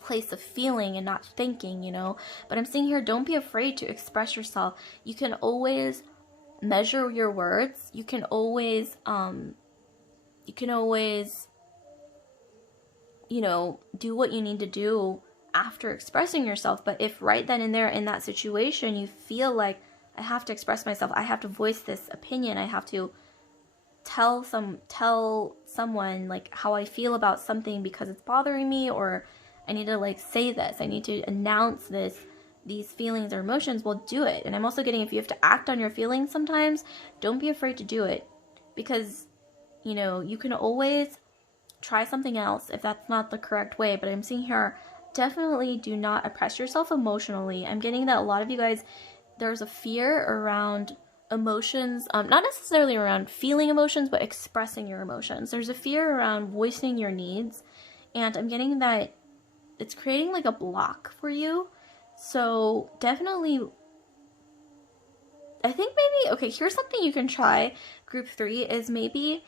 place of feeling and not thinking, you know. But I'm saying here, don't be afraid to express yourself. You can always measure your words. You can always you know, do what you need to do after expressing yourself. But if right then and there in that situation you feel like, I have to express myself, I have to voice this opinion, I have to tell someone like how I feel about something because it's bothering me, or I need to like say this, I need to announce these feelings or emotions, well, do it. And I'm also getting, if you have to act on your feelings sometimes, don't be afraid to do it, because, you know, you can always try something else if that's not the correct way. But I'm seeing here, definitely do not oppress yourself emotionally. I'm getting that a lot of you guys, there's a fear around emotions, not necessarily around feeling emotions, but expressing your emotions. There's a fear around voicing your needs, and I'm getting that it's creating like a block for you. So definitely, I think maybe, okay, here's something you can try, group 3, is maybe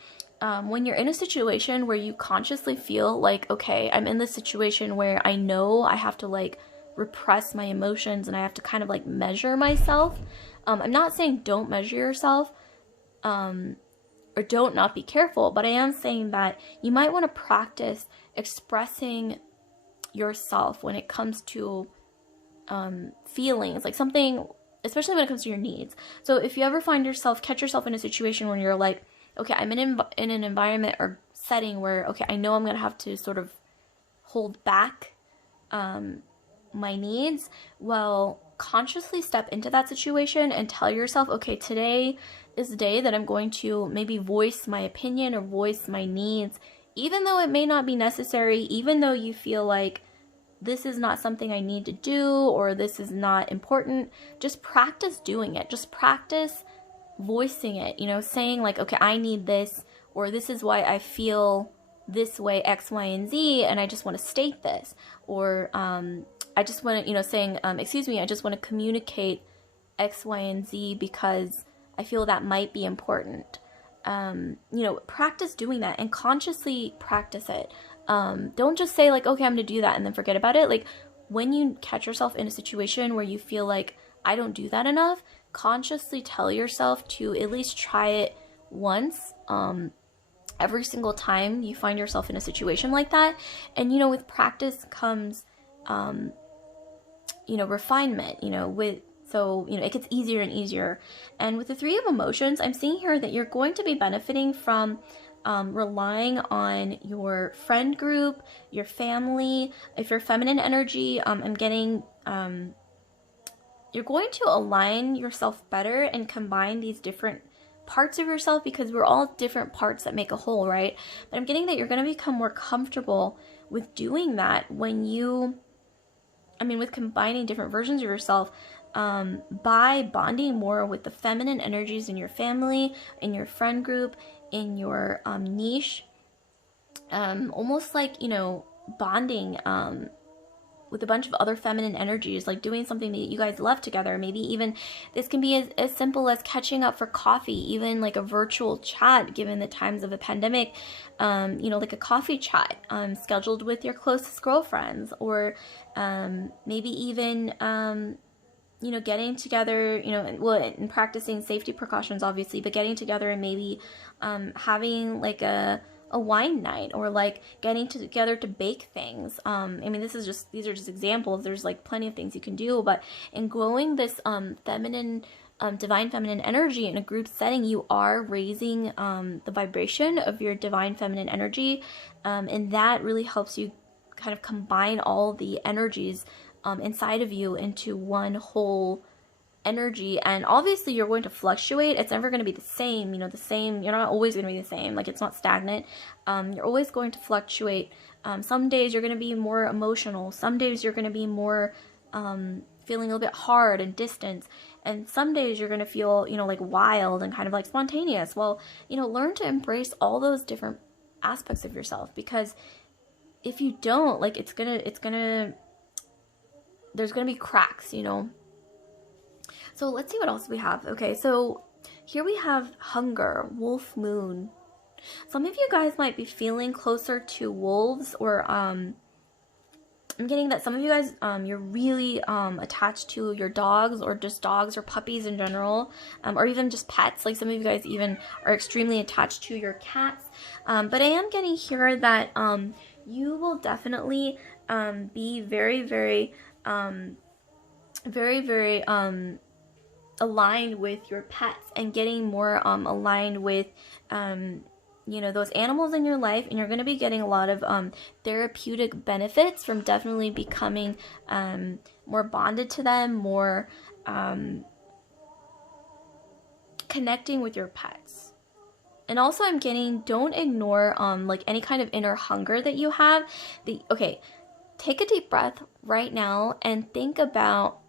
when you're in a situation where you consciously feel like, okay, I'm in this situation where I know I have to like repress my emotions and I have to kind of like measure myself. I'm not saying don't measure yourself or don't not be careful, but I am saying that you might want to practice expressing yourself when it comes to feelings, like something, especially when it comes to your needs. So if you ever catch yourself in a situation where you're like, okay, I'm in an environment or setting where, okay, I know I'm going to have to sort of hold back my needs, well, consciously step into that situation and tell yourself, okay, today is the day that I'm going to maybe voice my opinion or voice my needs, even though it may not be necessary, even though you feel like this is not something I need to do or this is not important. Just practice doing it. Just practice voicing it, you know, saying like, okay, I need this, or this is why I feel this way, X, Y, and Z, and I just want to state this. Or I just want to, you know, saying, excuse me, I just want to communicate X, Y, and Z because I feel that might be important. You know, practice doing that and consciously practice it. Don't just say like, okay, I'm going to do that and then forget about it. Like when you catch yourself in a situation where you feel like I don't do that enough, consciously tell yourself to at least try it once, every single time you find yourself in a situation like that. And, you know, with practice comes, you know, refinement, you know, so, you know, it gets easier and easier. And with the 3 of emotions, I'm seeing here that you're going to be benefiting from relying on your friend group, your family. If you're feminine energy, I'm getting, you're going to align yourself better and combine these different parts of yourself, because we're all different parts that make a whole, right? But I'm getting that you're going to become more comfortable with doing that when you, with combining different versions of yourself, by bonding more with the feminine energies in your family, in your friend group, in your niche, almost like, you know, bonding with a bunch of other feminine energies, like doing something that you guys love together. Maybe even this can be as simple as catching up for coffee, even like a virtual chat, given the times of a pandemic, you know, like a coffee chat scheduled with your closest girlfriends, or maybe even you know, getting together, you know, well, and practicing safety precautions, obviously, but getting together and maybe having like a wine night, or like getting together to bake things. These are just examples. There's like plenty of things you can do, but in growing this feminine, divine feminine energy in a group setting, you are raising the vibration of your divine feminine energy, and that really helps you kind of combine all the energies inside of you into one whole energy. And obviously you're going to fluctuate. It's never going to be the same, you know, you're not always going to be the same, like it's not stagnant. You're always going to fluctuate. Some days you're going to be more emotional, some days you're going to be more feeling a little bit hard and distant, and some days you're going to feel, you know, like wild and kind of like spontaneous. Well, you know, learn to embrace all those different aspects of yourself, because if you don't, like, there's gonna be cracks, you know. So let's see what else we have. Okay, so here we have hunger, wolf moon. Some of you guys might be feeling closer to wolves, or I'm getting that some of you guys, you're really attached to your dogs, or just dogs or puppies in general, or even just pets. Like some of you guys even are extremely attached to your cats. But I am getting here that you will definitely be very, very, very, very aligned with your pets, and getting more aligned with you know, those animals in your life, and you're going to be getting a lot of therapeutic benefits from definitely becoming more bonded to them, more connecting with your pets. And also I'm getting, don't ignore like any kind of inner hunger that you have. Okay, take a deep breath right now and think about,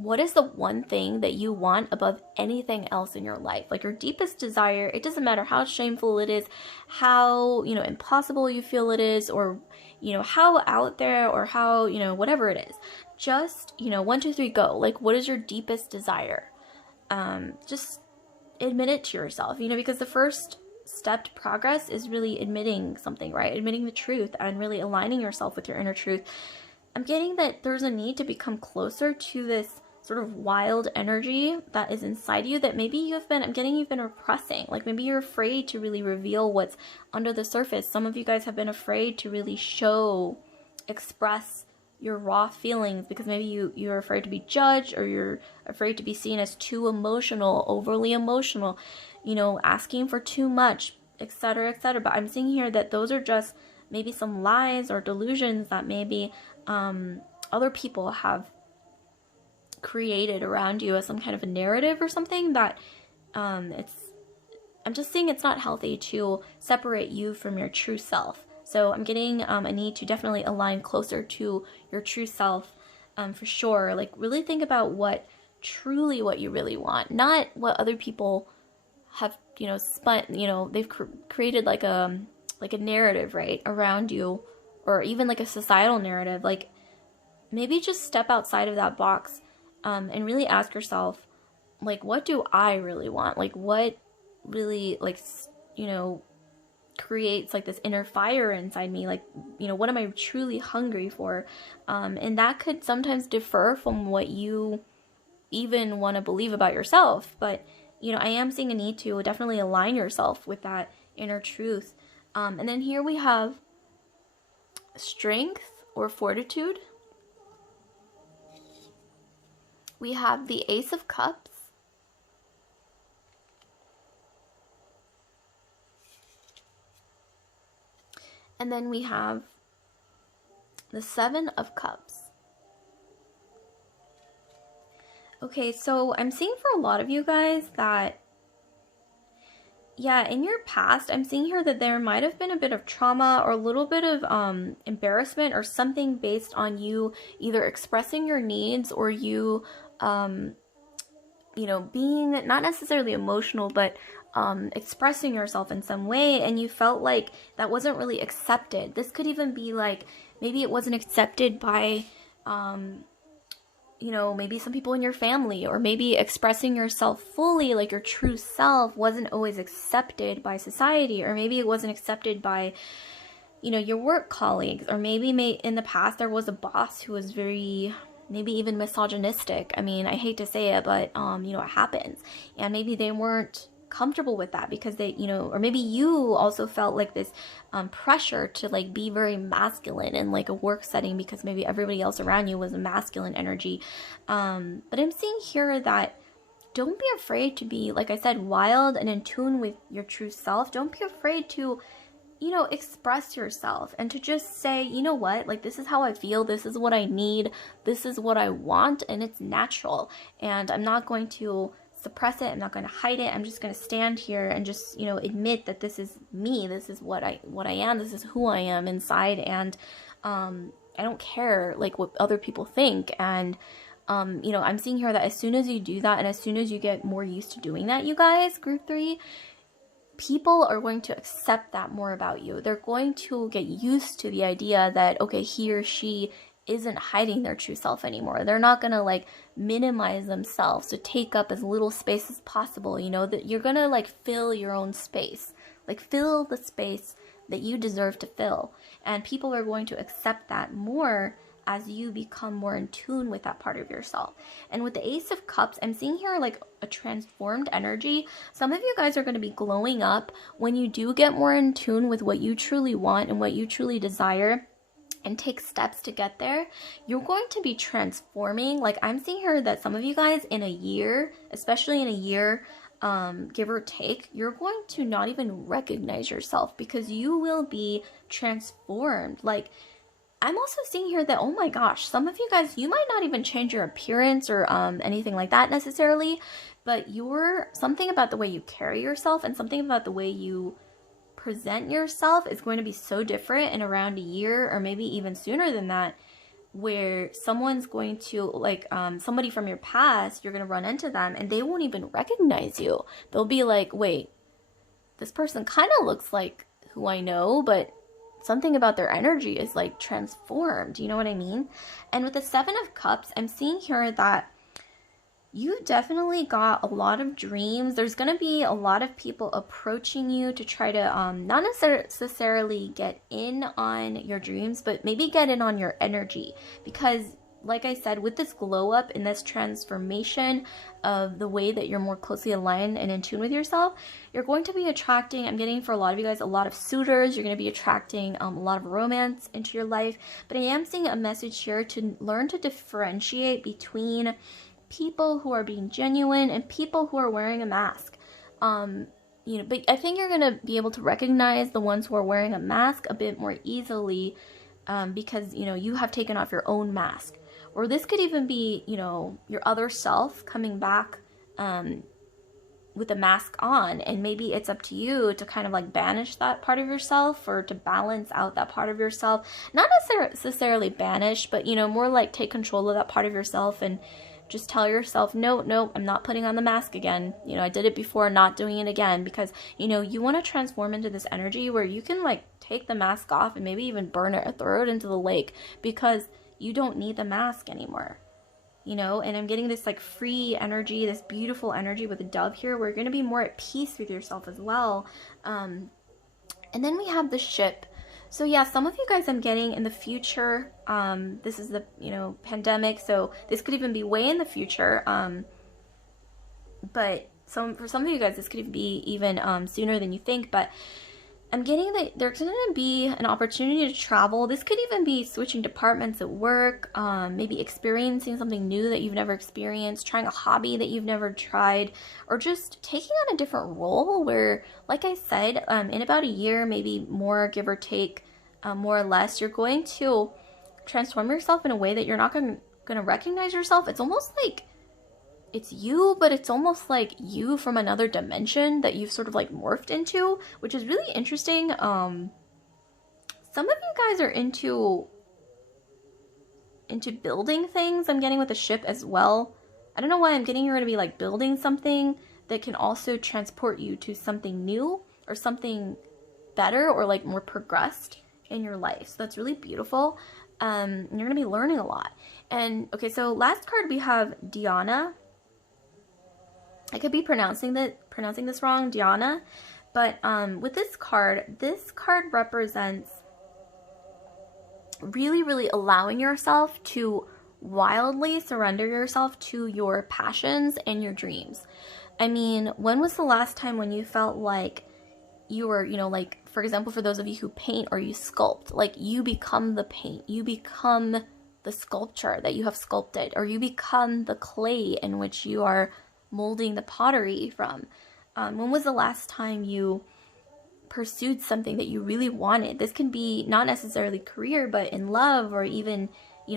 what is the one thing that you want above anything else in your life? Like your deepest desire. It doesn't matter how shameful it is, how, you know, impossible you feel it is, or, you know, how out there, or how, you know, whatever it is. Just, you know, 1, 2, 3, go. Like, what is your deepest desire? Just admit it to yourself, you know, because the first step to progress is really admitting something, right? Admitting the truth and really aligning yourself with your inner truth. I'm getting that there's a need to become closer to this sort of wild energy that is inside you, that maybe you've been repressing. Like maybe you're afraid to really reveal what's under the surface. Some of you guys have been afraid to really express your raw feelings, because maybe you're afraid to be judged, or you're afraid to be seen as too emotional, overly emotional, you know, asking for too much, etc., etc. But I'm seeing here that those are just maybe some lies or delusions that maybe other people have created around you as some kind of a narrative or something that I'm just seeing it's not healthy to separate you from your true self. So I'm getting a need to definitely align closer to your true self, for sure. Like really think about what you really want, not what other people have, you know, spun, you know, they've created like a narrative, right, around you, or even like a societal narrative. Like maybe just step outside of that box, and really ask yourself, like, what do I really want? Like what really, like, you know, creates like this inner fire inside me? Like, you know, what am I truly hungry for? And that could sometimes differ from what you even want to believe about yourself. But, you know, I am seeing a need to definitely align yourself with that inner truth. And then here we have strength or fortitude. We have the Ace of Cups. And then we have the Seven of Cups. Okay, so I'm seeing for a lot of you guys that, yeah, in your past, I'm seeing here that there might have been a bit of trauma or a little bit of embarrassment or something based on you either expressing your needs, or you, you know, being not necessarily emotional, but expressing yourself in some way, and you felt like that wasn't really accepted. This could even be like, maybe it wasn't accepted by, you know, maybe some people in your family, or maybe expressing yourself fully, like your true self, wasn't always accepted by society, or maybe it wasn't accepted by, you know, your work colleagues, or maybe in the past there was a boss who was very, maybe even misogynistic. I mean, I hate to say it, but you know, it happens. And maybe they weren't comfortable with that because they, you know, or maybe you also felt like this pressure to like be very masculine in like a work setting because maybe everybody else around you was a masculine energy. But I'm seeing here that don't be afraid to be, like I said, wild and in tune with your true self. Don't be afraid to, you know, express yourself and to just say, you know what, like this is how I feel, this is what I need, this is what I want, and it's natural. And I'm not going to suppress it, I'm not going to hide it, I'm just going to stand here and just, you know, admit that this is me, this is what I am, this is who I am inside, and I don't care like what other people think. And you know, I'm seeing here that as soon as you do that, and as soon as you get more used to doing that, you guys, group 3, people are going to accept that more about you. They're going to get used to the idea that, okay, he or she isn't hiding their true self anymore. They're not going to like minimize themselves to take up as little space as possible. You know, that you're going to like fill your own space, like fill the space that you deserve to fill. And people are going to accept that more as you become more in tune with that part of yourself. And with the Ace of Cups, I'm seeing here like a transformed energy. Some of you guys are going to be glowing up when you do get more in tune with what you truly want and what you truly desire, and take steps to get there. You're going to be transforming. Like, I'm seeing here that some of you guys in a year, especially in a year, give or take, you're going to not even recognize yourself because you will be transformed. Like, I'm also seeing here that, oh my gosh, some of you guys, you might not even change your appearance or anything like that necessarily, but something about the way you carry yourself and something about the way you present yourself is going to be so different in around a year, or maybe even sooner than that, where someone's going to, like, somebody from your past, you're going to run into them and they won't even recognize you. They'll be like, wait, this person kind of looks like who I know, but something about their energy is like transformed. You know what I mean? And with the Seven of Cups, I'm seeing here that you definitely got a lot of dreams. There's going to be a lot of people approaching you to try to not necessarily get in on your dreams, but maybe get in on your energy. Because, like I said, with this glow up and this transformation of the way that you're more closely aligned and in tune with yourself, you're going to be attracting, I'm getting for a lot of you guys, a lot of suitors. You're going to be attracting a lot of romance into your life. But I am seeing a message here to learn to differentiate between people who are being genuine and people who are wearing a mask. But I think you're going to be able to recognize the ones who are wearing a mask a bit more easily because, you have taken off your own mask. Or this could even be, your other self coming back with a mask on, and maybe it's up to you to kind of like banish that part of yourself or to balance out that part of yourself. Not necessarily banish, but, more like take control of that part of yourself and just tell yourself, no, I'm not putting on the mask again. I did it before, not doing it again, because, you want to transform into this energy where you can like take the mask off and maybe even burn it or throw it into the lake because you don't need the mask anymore. And I'm getting this like free energy, this beautiful energy with a dove here. We're going to be more at peace with yourself as well. And then we have the Ship. So yeah, some of you guys I'm getting in the future, this is the, pandemic, so this could even be way in the future, but for some of you guys, this could be even sooner than you think, but I'm getting that there's going to be an opportunity to travel. This could even be switching departments at work, maybe experiencing something new that you've never experienced, trying a hobby that you've never tried, or just taking on a different role where, like I said, in about a year, maybe more, give or take, more or less, you're going to transform yourself in a way that you're not going to recognize yourself. It's almost like it's you, but it's almost like you from another dimension that you've sort of like morphed into, which is really interesting. Some of you guys are into building things. I'm getting with the Ship as well. I don't know why I'm getting you're going to be like building something that can also transport you to something new or something better or like more progressed in your life. So that's really beautiful. You're going to be learning a lot. And okay, so last card we have Diana. I could be pronouncing this wrong, Diana, but with this card represents really, really allowing yourself to wildly surrender yourself to your passions and your dreams. I mean, when was the last time when you felt like you were, like, for example, for those of you who paint or you sculpt, like you become the paint, you become the sculpture that you have sculpted, or you become the clay in which you are molding the pottery from. When was the last time you pursued something that you really wanted? This can be not necessarily career, but in love, or even,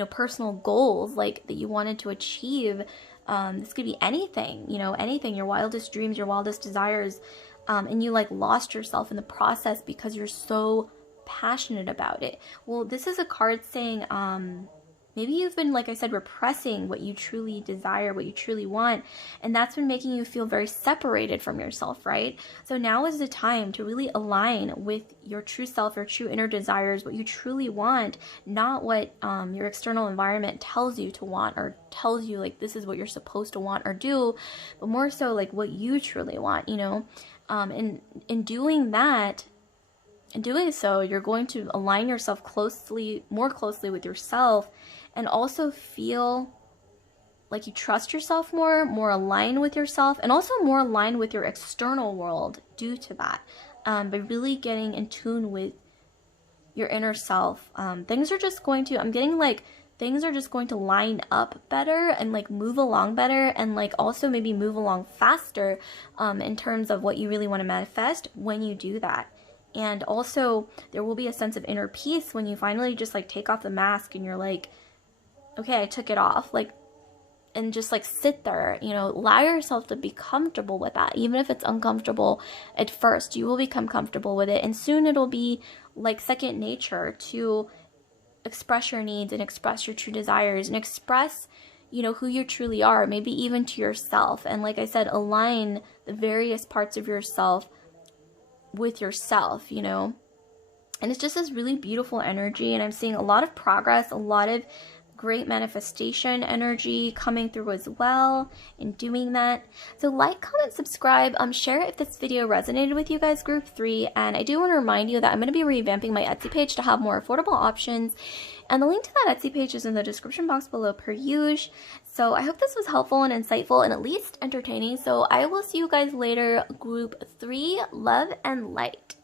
personal goals like that you wanted to achieve. This could be anything, anything, your wildest dreams, your wildest desires, and you like lost yourself in the process because you're so passionate about it. Well, this is a card saying, maybe you've been, like I said, repressing what you truly desire, what you truly want, and that's been making you feel very separated from yourself, right? So now is the time to really align with your true self, your true inner desires, what you truly want, not what your external environment tells you to want or tells you like this is what you're supposed to want or do, but more so like what you truly want, and in doing that, in doing so, you're going to align yourself more closely with yourself, and also feel like you trust yourself more aligned with yourself, and also more aligned with your external world due to that. By really getting in tune with your inner self, things are just going to, I'm getting like, things are just going to line up better and like move along better, and like also maybe move along faster in terms of what you really want to manifest when you do that. And also there will be a sense of inner peace when you finally just like take off the mask and you're like, okay, I took it off, like, and just like sit there, you know, allow yourself to be comfortable with that. Even if it's uncomfortable at first, you will become comfortable with it, and soon it'll be like second nature to express your needs and express your true desires and express, you know, who you truly are, maybe even to yourself. And like I said, align the various parts of yourself with yourself, you know. And it's just this really beautiful energy, and I'm seeing a lot of progress, a lot of great manifestation energy coming through as well in doing that. So like, comment, subscribe, share it if this video resonated with you guys, group 3. And I do want to remind you that I'm going to be revamping my Etsy page to have more affordable options, and the link to that Etsy page is in the description box below per usual. So I hope this was helpful and insightful and at least entertaining. So I will see you guys later, group 3. Love and light.